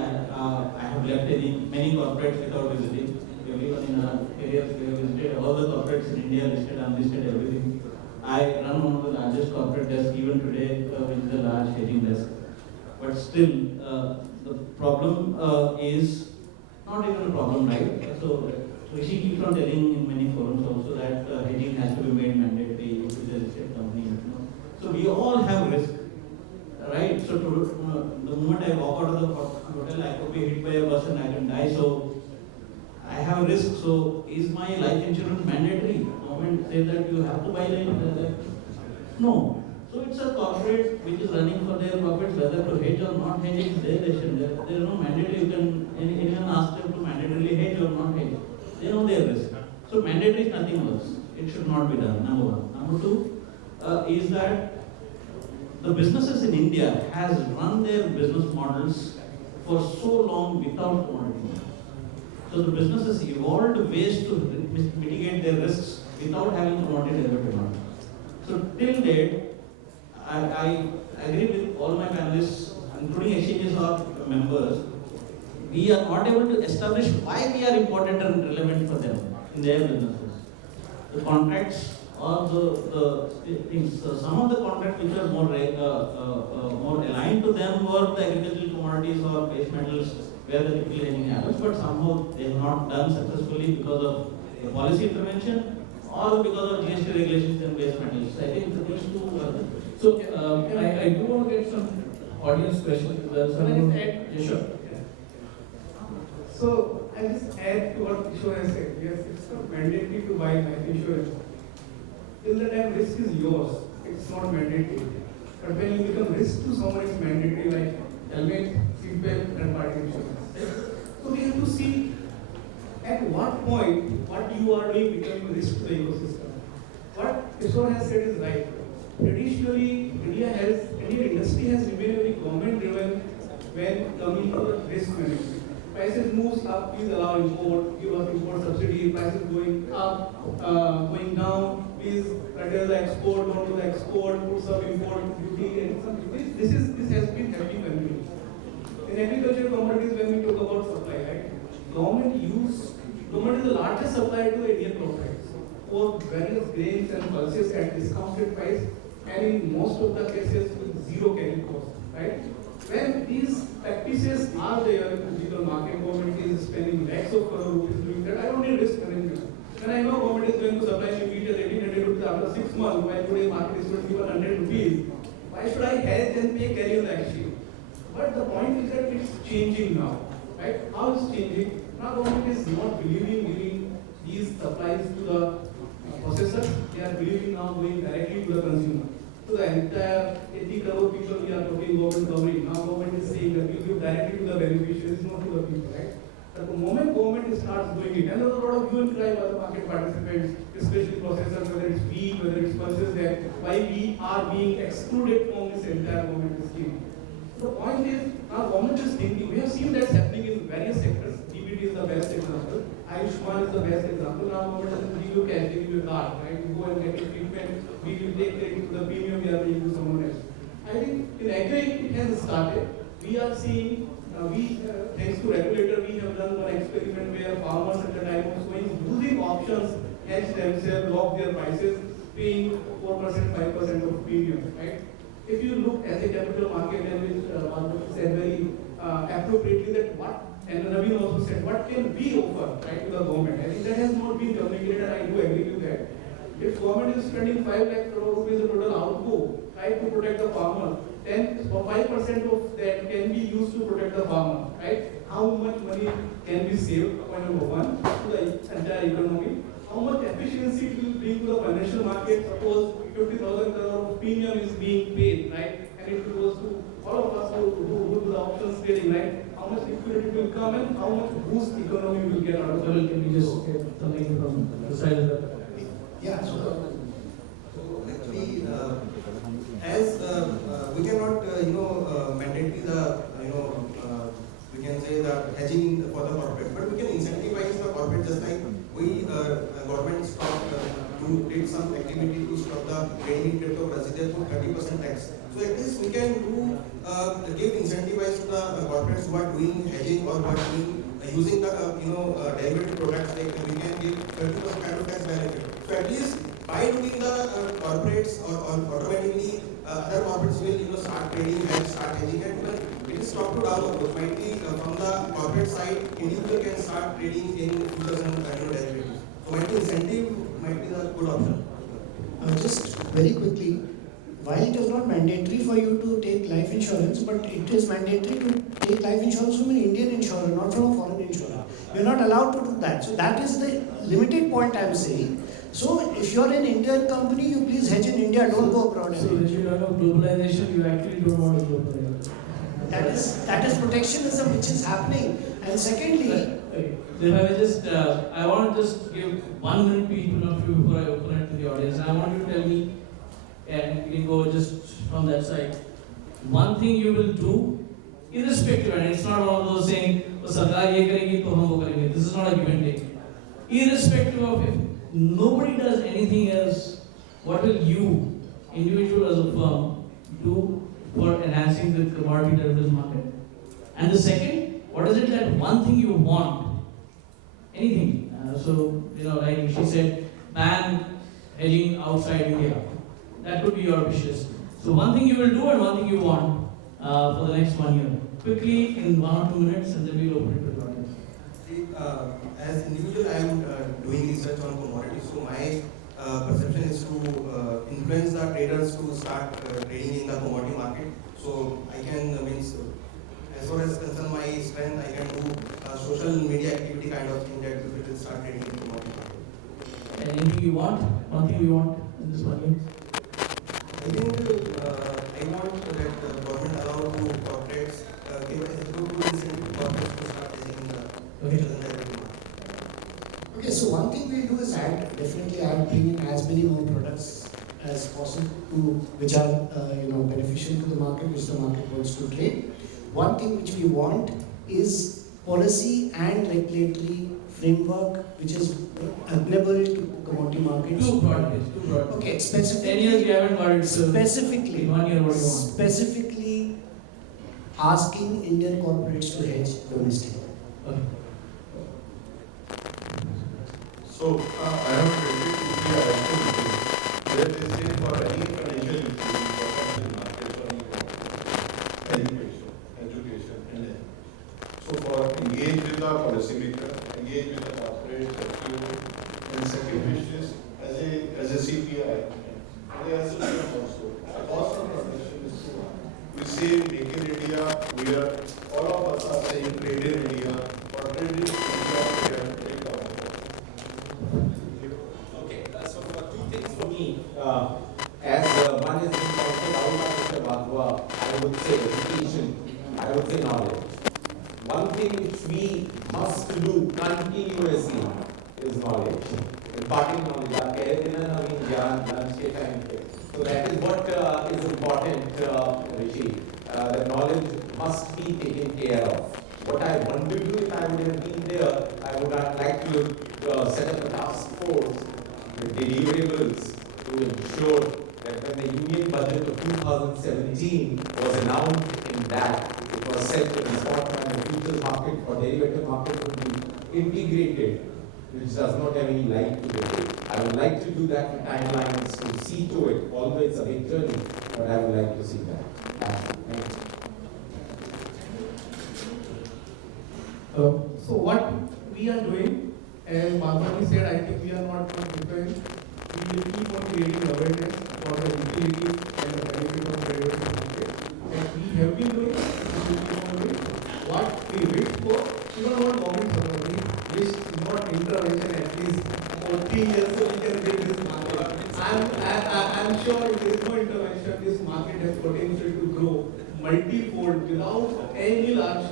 have left many corporates without visiting. Everyone in our careers, we have visited all the corporates in India, listed, unlisted, everything. I run one of the largest corporate desks even today, which is a large hedging desk. But still, the problem is not even a problem, right? So Rishi keeps on telling in many forums also that hedging has to be made mandatory to the listed company. So we all have risk. Right, so the moment I walk out of the hotel, I could be hit by a bus and I can die. So I have a risk. So is my life insurance mandatory? Government says that you have to buy life insurance. No. So it's a corporate which is running for their profits, whether to hedge or not hedge. It's their decision. There is no mandatory. You can anyone ask them to mandatorily hedge or not hedge. They know their risk. So mandatory is nothing else. It should not be done. Number one. Number two is that the businesses in India has run their business models for so long without commodity. So the businesses evolved ways to mitigate their risks without having commodity derivative. So till date, I agree with all my panelists, including exchanges or members, we are not able to establish why we are important and relevant for them in their businesses. The contracts or the things, some of the contracts which are more aligned to them were the agricultural commodities or base metals where the typical hedging happens, but somehow they have not done successfully because of the policy intervention or because of GST regulations and base metals. I think these two are So I do want to get some audience questions. Yeah, sure. So I just add to what Kishore has said. Yes, it's not mandatory to buy life insurance. Till the time risk is yours, it's not mandatory. But when you become risk to someone, it's mandatory, like helmet, seatbelt, and party insurance. So we have to see at what point what you are doing becoming risk to the ecosystem. What Kishore has said is right. Traditionally, Indian industry has remained very government-driven when coming to risk management. Prices moves up, please allow import, give us import subsidy, prices going up, going down, please reduce the export, don't do the export, put some import duty and some duty. This has been happening continuously. In agricultural commodities, when we talk about supply, right? Government is the largest supplier to the Indian corporates for various grains and pulses at discounted price, and in most of the cases with zero carrying cost, right? When these practices are there in the physical market, government is spending lakhs of crore rupees doing that, I don't need risk management. When I know government is going to supply me wheat at 1800 rupees after 6 months, while today's market is 2100 rupees, why should I hedge and pay carry on the exchange? But the point is that it's changing now, right? How it's changing? Now government is not believing giving these supplies to the processors, they are believing now going directly to the consumer. to the entire 80 crore people we are talking government covering. Now government is saying that we give directly to the beneficiaries, not to the people, right? But the moment government starts doing it, and there's a lot of hue and cry by the market participants, especially processors, whether it's wheat, whether it's pulses, that why we are being excluded from this entire government scheme. The point is, our government is thinking, we have seen that's happening in various sectors. DBT is the best example. Ayushman is the best example. Now government doesn't give you cash, they give you a card, right? You go and get a treatment, we will take credit to the premium we are paying to someone else. I think in agri it has started. We are seeing, thanks to regulator, we have done one experiment where farmers at the time of sowing using options, hedge themselves, lock their prices, paying 4%, 5% of premium, right? If you look as a capital market, and which Bhargav said very appropriately that what, and Naveen also said, what can we offer, right, to the government? I think that has not been communicated, and I do agree with that. If government is spending 5 lakh crore rupees of total outgo, right, to protect the farmer, then 5% of that can be used to protect the farmer, right? How much money can be saved, point number one, to the entire economy? How much efficiency it will bring to the financial market? Suppose 50,000 crore of premium is being paid, right? And it goes to all of us who do the options trading, right? How much liquidity will come and how much boost economy will get out of it? Can we just get something from the side of the... Yeah, So actually, as we cannot, mandate the, we can say that hedging for the corporate, but we can incentivize the corporate just like we government stopped did some activity to stop the trading in cryptocurrency. They put 30% tax. So at least we can do give incentivize to the corporates who are doing hedging or who are doing using the derivative products. Like we can give 30% kind of tax benefit. So at least by doing the corporates or automatically other corporates will start trading and start hedging, and it is top to down approach. Might be from the corporate side, individual can start trading in futures and derivatives. So might be incentive might be the good option. Just very quickly, while it is not mandatory for you to take life insurance, but it is mandatory to take life insurance from an Indian insurer, not from a foreign insurer. You are not allowed to do that. So that is the limited point I am saying. So if you are an Indian company, you please hedge in India, don't go abroad. So when you talk about globalization, you actually don't want to globalize. That is protectionism which is happening. And secondly, okay. So if I may just, I want to just give 1 minute to each one of you before I open it to the audience. I want you to tell me, and you can go just from that side, one thing you will do, irrespective, and it's not one of those saying, "Oh, Sarkar ye karegi, to hum wo karenge." This is not a give and take. Irrespective of if nobody does anything else, what will you, individual as a firm, do for enhancing the commodity derivatives market? And the second, what is it that one thing you want? Anything. Like she said, ban hedging outside India. That could be your wishes. So one thing you will do and one thing you want for the next 1 year. Quickly, in 1 or 2 minutes, and then we'll open it to the audience. See, as individual, I am doing research on commodities. So my perception is to influence the traders to start trading in the commodity market. So I can as far as concern my strength, I can do social media activity kind of thing that people will start trading in commodity market. And anything you want? One thing you want in this 1 year? I think I want that government allow to corporates give a good incentive to corporates to start hedging the futures and derivative market. okay, so one thing we do is definitely add, bring in as many more products as possible which are beneficial to the market, which the market wants to trade. One thing which we want is policy and regulatory framework which is applicable to commodity markets. Too broad. Okay, specifically. 10 years we haven't got it. So Specifically. in 1 year, what do you want? Specifically asking Indian corporates to hedge domestically. Okay. So, I have a where they say for any financial institution, for capital markets or education, and then. So, for engage with the policymaker, engage with the corporate, FPO, and second wish is as a CPI, and as a also. The cost of production is too high. We say make in India, we are, all of us are saying trade in India, or trade in India, we are take off. Okay, so for two things for me, as one is would say education, I would say knowledge. One thing which we must do continuously is knowledge. Imparting knowledge. आप कह रहे थे ना नवीन ज्ञान lunch के time पे. So that is what is important, Rishi. The knowledge must be taken care of. What I want to do if I would have been there, I would have liked to set up a task force with deliverables to ensure that when the union budget of 2017 was announced, in that it was said that the spot and the futures market or derivative market would be integrated, which does not have any light to the day. I would like to do that in timelines to see to it. Although it's a big journey, but I would like to see that. Thank you. So what we are doing, as Bhavani said, I think we are not different. We will keep on creating awareness for the utility and the benefit of derivative market. And we have been doing, we will keep on doing. What we wish for, we don't want government support. We wish not intervention at least for 3 years so we can build this market. I'm sure if there is no intervention, this market has potential to grow multi-fold without any large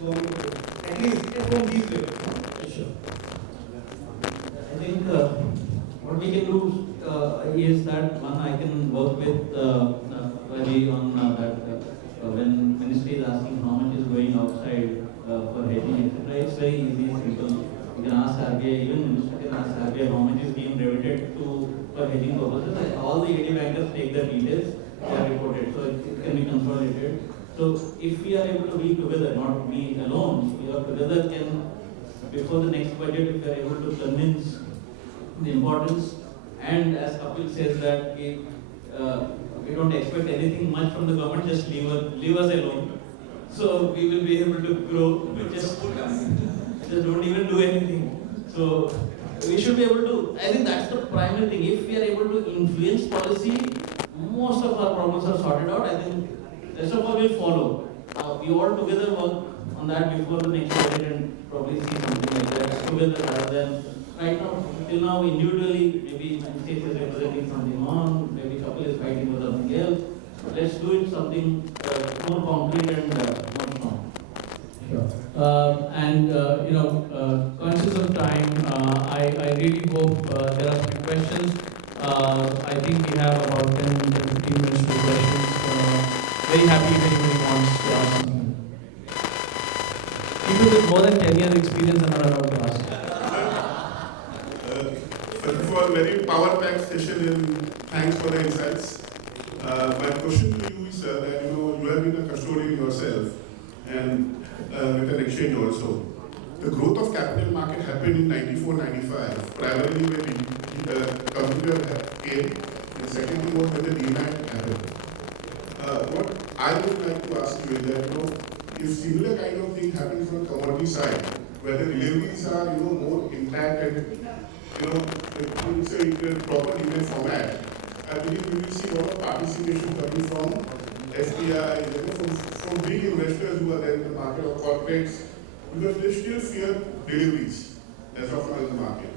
government support. At least from these levels. Sure. I think what we can do is that one, I can work with Raji on that when ministry is asking how much is going outside for hedging, etc. It's very easy, simple. You can ask RBI, even minister can ask RBI how much is being remitted to for hedging purposes. All the AD bankers take the details, they are reported, so it can be consolidated. So if we are able to be together, not me alone, we are together, can before the next budget, if we are able to convince the importance, and as Kapil says that we don't expect anything much from the government, just leave us alone. So we will be able to grow, just don't even do anything. So we should be able to, I think that's the primary thing. If we are able to influence policy, most of our problems are sorted out. I think rest of us will follow. We all together work on that before the next budget and probably see something like that together rather than right now, till now individually, maybe State is representing something on, maybe Kapil is fighting for something else. Let's do it something more concrete and more strong. Sure. Conscious of time, I really hope there are some questions. I think we have about 10 to 15 minutes for questions. Very happy if anybody wants to ask something. People with more than 10 years experience are not allowed to ask. First of all, very power-packed session and thanks for the insights. My question to you is that you have been a custodian yourself and with an exchange also. The growth of capital market happened in 94-95, primarily when the computer came, and secondly was when the demat happened. What I would like to ask you is that if similar kind of thing happens on commodity side, where the deliveries are more intact and it's a proper email format, I believe we will see a lot of participation coming from FPI, from big investors who are there in the market or corporates, because they still fear deliveries as of now in the market.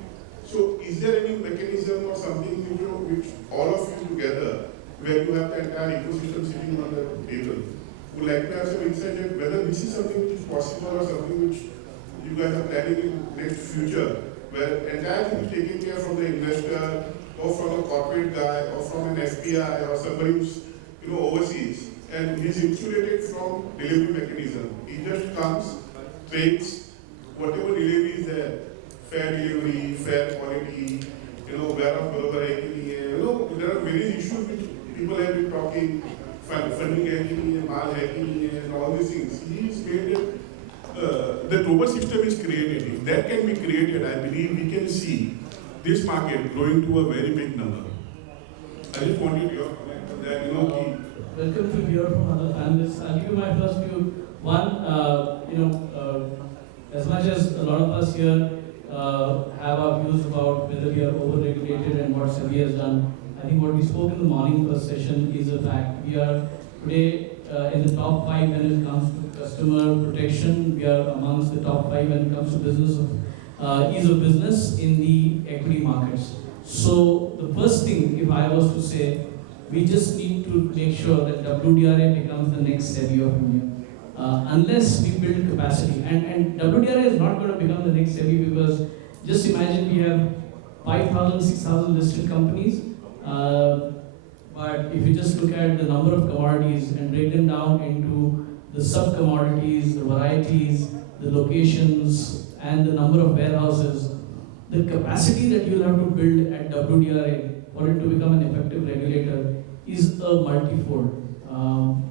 So is there any mechanism or something which all of you together, where you have the entire ecosystem sitting on the table, would like to have some insight at whether this is something which is possible or something which you guys are planning in the next future, where entire thing is taken care from the investor or from a corporate guy or from an FPI or somebody who's overseas, and he's insulated from delivery mechanism. He just comes, trades, whatever delivery is there, fair delivery, fair quality, warehouse barabar hai ki nahi hai. There are various issues which people have been talking, funding hai ki nahi hai, maal hai ki nahi hai, and all these things. He's made it. The global system is created. If that can be created, I believe we can see this market growing to a very big number. I just wanted your comment on that. Welcome to hear from other panelists. I'll give you my first view. One, as much as a lot of us here have our views about whether we are over-regulated and what SEBI has done, I think what we spoke in the morning first session is a fact. We are today in the top 5 when it comes to customer protection. We are amongst the top 5 when it comes to business of ease of business in the equity markets. So the first thing, if I was to say, we just need to make sure that WDRA becomes the next SEBI of India. Unless we build capacity, and WDRA is not going to become the next SEBI because just imagine we have 5,000, 6,000 listed companies. But if you just look at the number of commodities and break them down into the sub-commodities, the varieties, the locations, and the number of warehouses, the capacity that you'll have to build at WDRA for it to become an effective regulator is a multi-fold.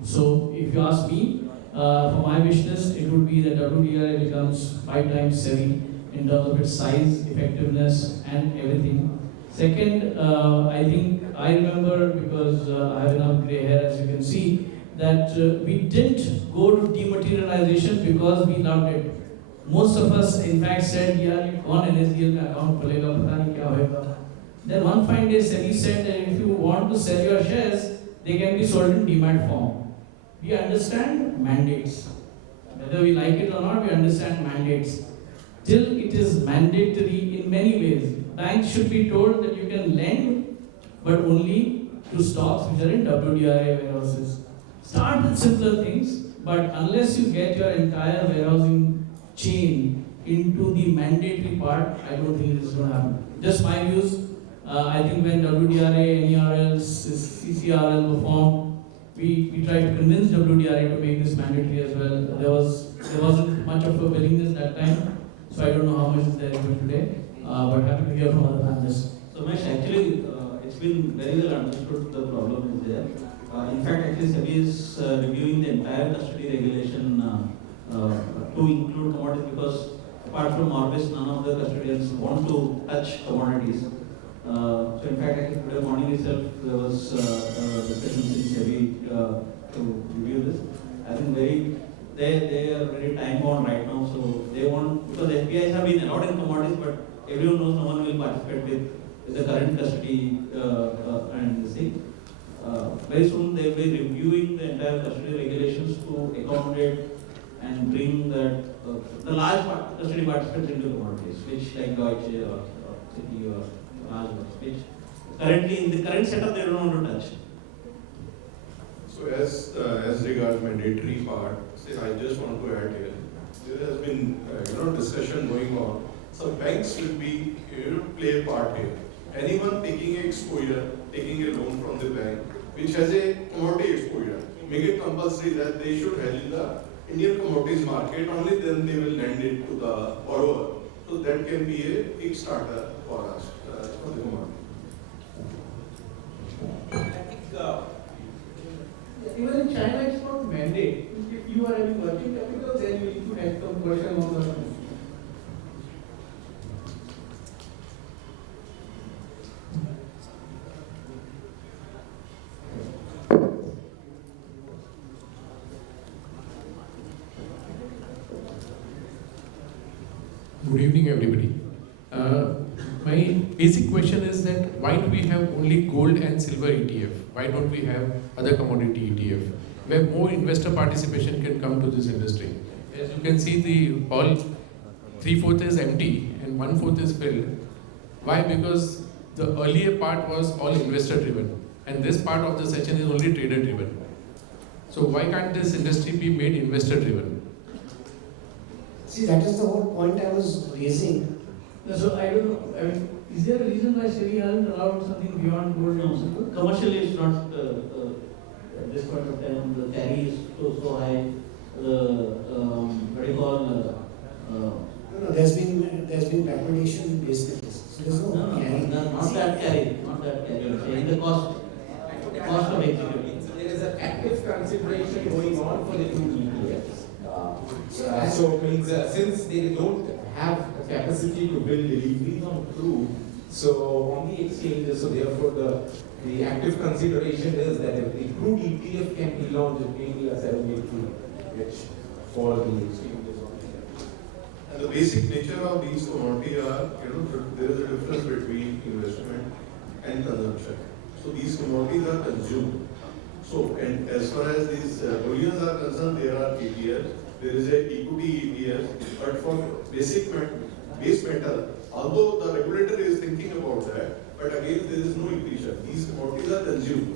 So if you ask me, for my wish list, it would be that WDRA becomes 5 times SEBI in terms of its size, effectiveness, and everything. Second, I think I remember, because I have enough grey hair as you can see, that we didn't go to dematerialization because we loved it. Most of us in fact said, yeah, you kaun NSDL mein account khulega, pata nahi kya hoega. Then one fine day SEBI said that if you want to sell your shares, they can be sold in demat form. We understand mandates. Whether we like it or not, we understand mandates. Till it is mandatory in many ways. Banks should be told that you can lend, but only to stocks which are in WDRA warehouses. Start with simpler things, but unless you get your entire warehousing chain into the mandatory part, I don't think it is going to happen. Just my views. I think when WDRA, NERLs, CCRL were formed, we tried to convince WDRA to make this mandatory as well. There wasn't much of a willingness that time, so I don't know how much is there today. But happy to hear from other panelists. So Mesh, actually, it's been very well understood the problem is there. In fact, actually SEBI is reviewing the entire custody regulation to include commodities, because apart from Orbis, none of the custodians want to touch commodities. So in fact, actually today morning itself there was discussions in SEBI to review this. I think they are very time bound right now, so they want, because FPIs have been allowed in commodities, but everyone knows no one will participate with the current custody and this thing. Very soon they will be reviewing the entire custody regulations to accommodate and bring that the large custody participants into commodities, which like Deutsche or Citi or large ones, which currently in the current setup they don't want to touch. So as regards mandatory part, I just want to add here, there has been discussion going on. So banks will be play a part here. Anyone taking exposure, taking a loan from the bank, which has a commodity exposure, make it compulsory that they should handle the Indian commodities market, only then they will lend it to the borrower. So that can be a Kickstarter for us, for the commodity. I think even in China it's not mandate. If you are having working capital, then you need to have some version on the. Good evening, everybody. My basic question is that why do we have only gold and silver ETF? Why don't we have other commodity ETF, where more investor participation can come to this industry? As you can see, the hall 3/4 is empty and 1/4 is filled. Why? Because the earlier part was all investor driven, and this part of the session is only trader driven. So why can't this industry be made investor driven? See, that is the whole point I was raising. No, so I don't know, I mean, is there a reason why SEBI hasn't allowed something beyond gold and silver? Commercially, it's not at this point of time. The carry is so high. What do you call? No, there's been backwardation in base metals. So there's no carry. Not that carry. Saying the cost of executing. There is an active consideration going on for the two ETFs. So means since they don't have capacity to build deliveries on crude, so on the exchanges, so therefore the active consideration is that if the crude ETF can be launched, maybe a 783, which for the exchanges on the. And the basic nature of these commodities are, there is a difference between investment and consumption. So these commodities are consumed. So, and as far as these bullions are concerned, there are ETFs, there is a equity ETF, but for base metal, although the regulator is thinking about that, but again there is no equation. These commodities are consumed.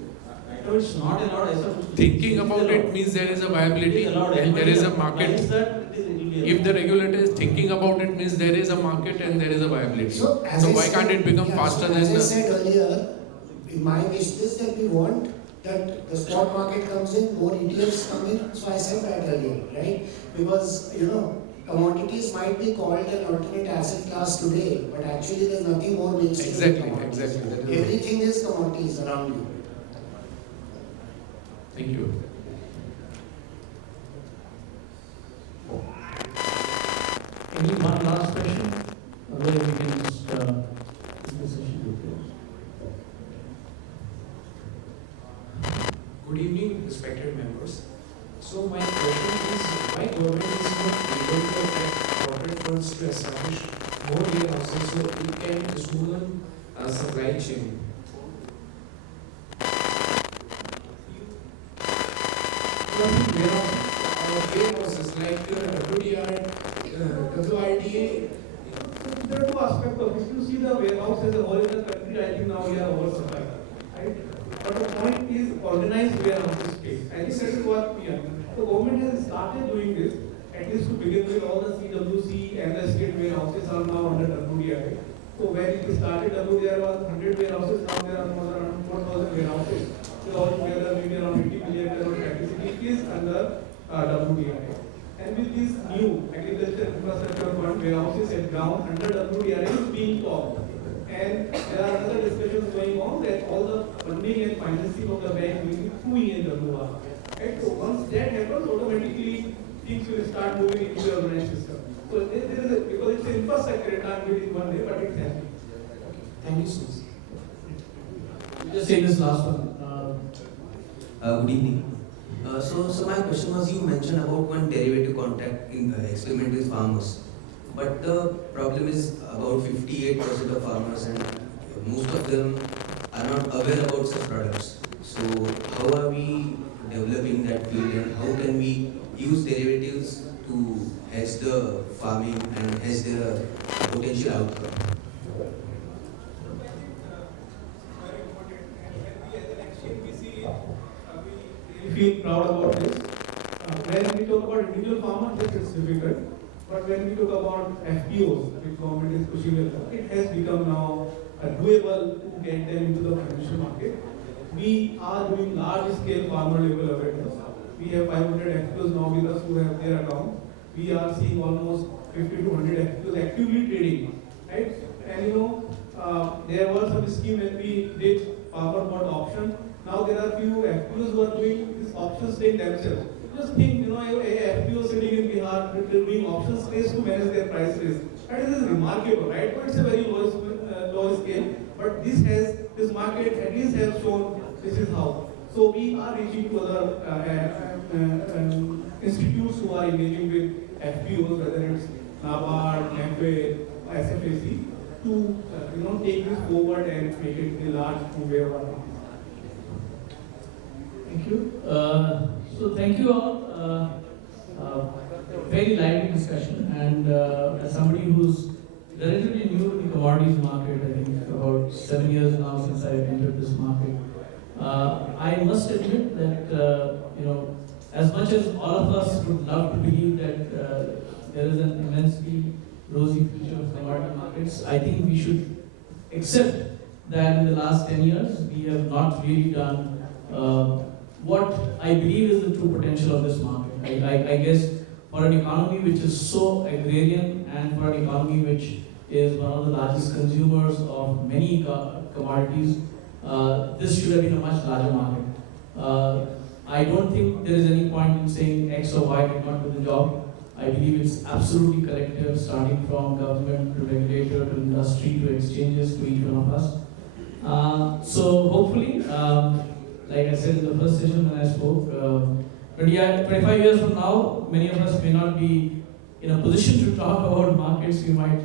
No, it's not allowed. Thinking about it means there is a viability and there is a market. If the regulator is thinking about it means there is a market and there is a viability. So, So why can't it become faster than as I the... said earlier, in my wish list that we want that the spot market comes in, more ETFs come in. So I said that earlier, right? Because, commodities might be called an alternate asset class today, but actually there's nothing more mainstream than Exactly. commodities. That is Everything is commodities around you. Thank you. Any one last question? Otherwise we can just keep the session to close. Good evening, respected members. So my question is, why government is not able to attract corporate funds to establish more warehouses so it can smoothen supply chain? Warehouses like WDR, WIDA. There are two aspects of it. If you see the warehouse as a whole in the country, I think now we are oversupplied. Right? But the point is organized warehouse space. I think that is what we are. The government has started doing this, at least to begin with. All the CWC and the state warehouses are now under WDI. So when it started, WDI was 100 warehouses, now there are more than around 4,000 warehouses. So altogether maybe around 80 million ton of capacity is under WDI. And with this new agriculture infrastructure fund, warehouses at ground under WDI is being talked. And there are other discussions going on that all the funding and financing of the bank will be through ENWR. Right? So once that happens, automatically things will start moving into the organized system. So there is a, because it's an infrastructure, it can't be in one day, but it's happening. Thank you so much. Just say this last one. Good evening. So my question was, you mentioned about one derivative contract in experiment with farmers. But the problem is about 58% of farmers and most of them are not aware about such products. So how are we developing that field and how can we use derivatives to hedge the farming and hedge the potential outcome? We feel proud about this. When we talk about individual farmers, it's difficult. But when we talk about FPOs, which government is pushing it has become now doable to get them into the financial market. We are doing large scale farmer level awareness. We have 500 FPOs now with us who have their account. We are seeing almost 50 to 100 FPOs actively trading, right? And there was some scheme when we did farmer bought option. Now there are few FPOs who are doing this option trade themselves. Just think, a FPO sitting in Bihar doing options trades to manage their price risk. That is remarkable, right? But it's a very low scale. But this market at least has shown this is how. So we are reaching to other institutes who are engaging with FPOs, whether it's NABARD, NAFED, SFAC, to take this forward and make it a large wherever. Thank you. So thank you all. Very lively discussion, and as somebody who's relatively new to the commodities market, I think about 7 years now since I entered this market, I must admit that as much as all of us would love to believe that there is an immensely rosy future of commodity markets, I think we should accept that in the last 10 years we have not really done what I believe is the true potential of this market. I guess for an economy which is so agrarian and for an economy which is one of the largest consumers of many commodities, this should have been a much larger market. I don't think there is any point in saying X or Y did not do the job. I believe it's absolutely collective, starting from government to regulator to industry to exchanges to each one of us. So hopefully, like I said in the first session when I spoke, 25 years from now, many of us may not be in a position to talk about markets. We might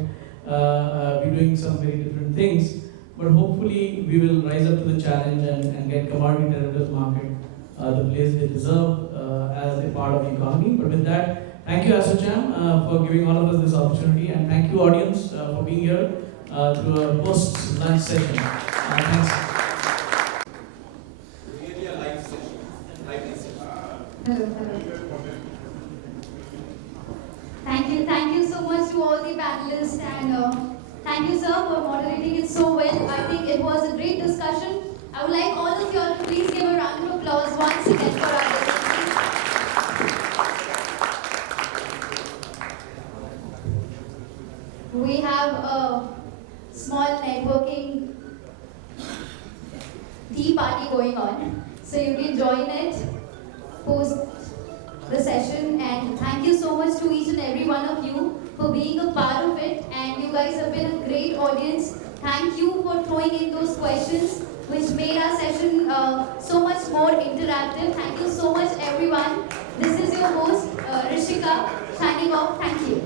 be doing some very different things, but hopefully we will rise up to the challenge and get commodity derivatives market the place they deserve as a part of the economy. But with that, thank you ASSOCHAM for giving all of us this opportunity, and thank you audience for being here to a post-lunch session. Thanks. Really a life Hello, hello. Thank you so much to all the panelists and thank you sir for moderating it so well. I think it was a great discussion. I would like all of you all to please give a round of applause once again for our guests. We have a small networking tea party going on, so you can join it post the session, and thank you so much to each and every one of you for being a part of it, and you guys have been a great audience. Thank you for throwing in those questions which made our session so much more interactive. Thank you so much everyone. This is your host Rishika signing off. Thank you.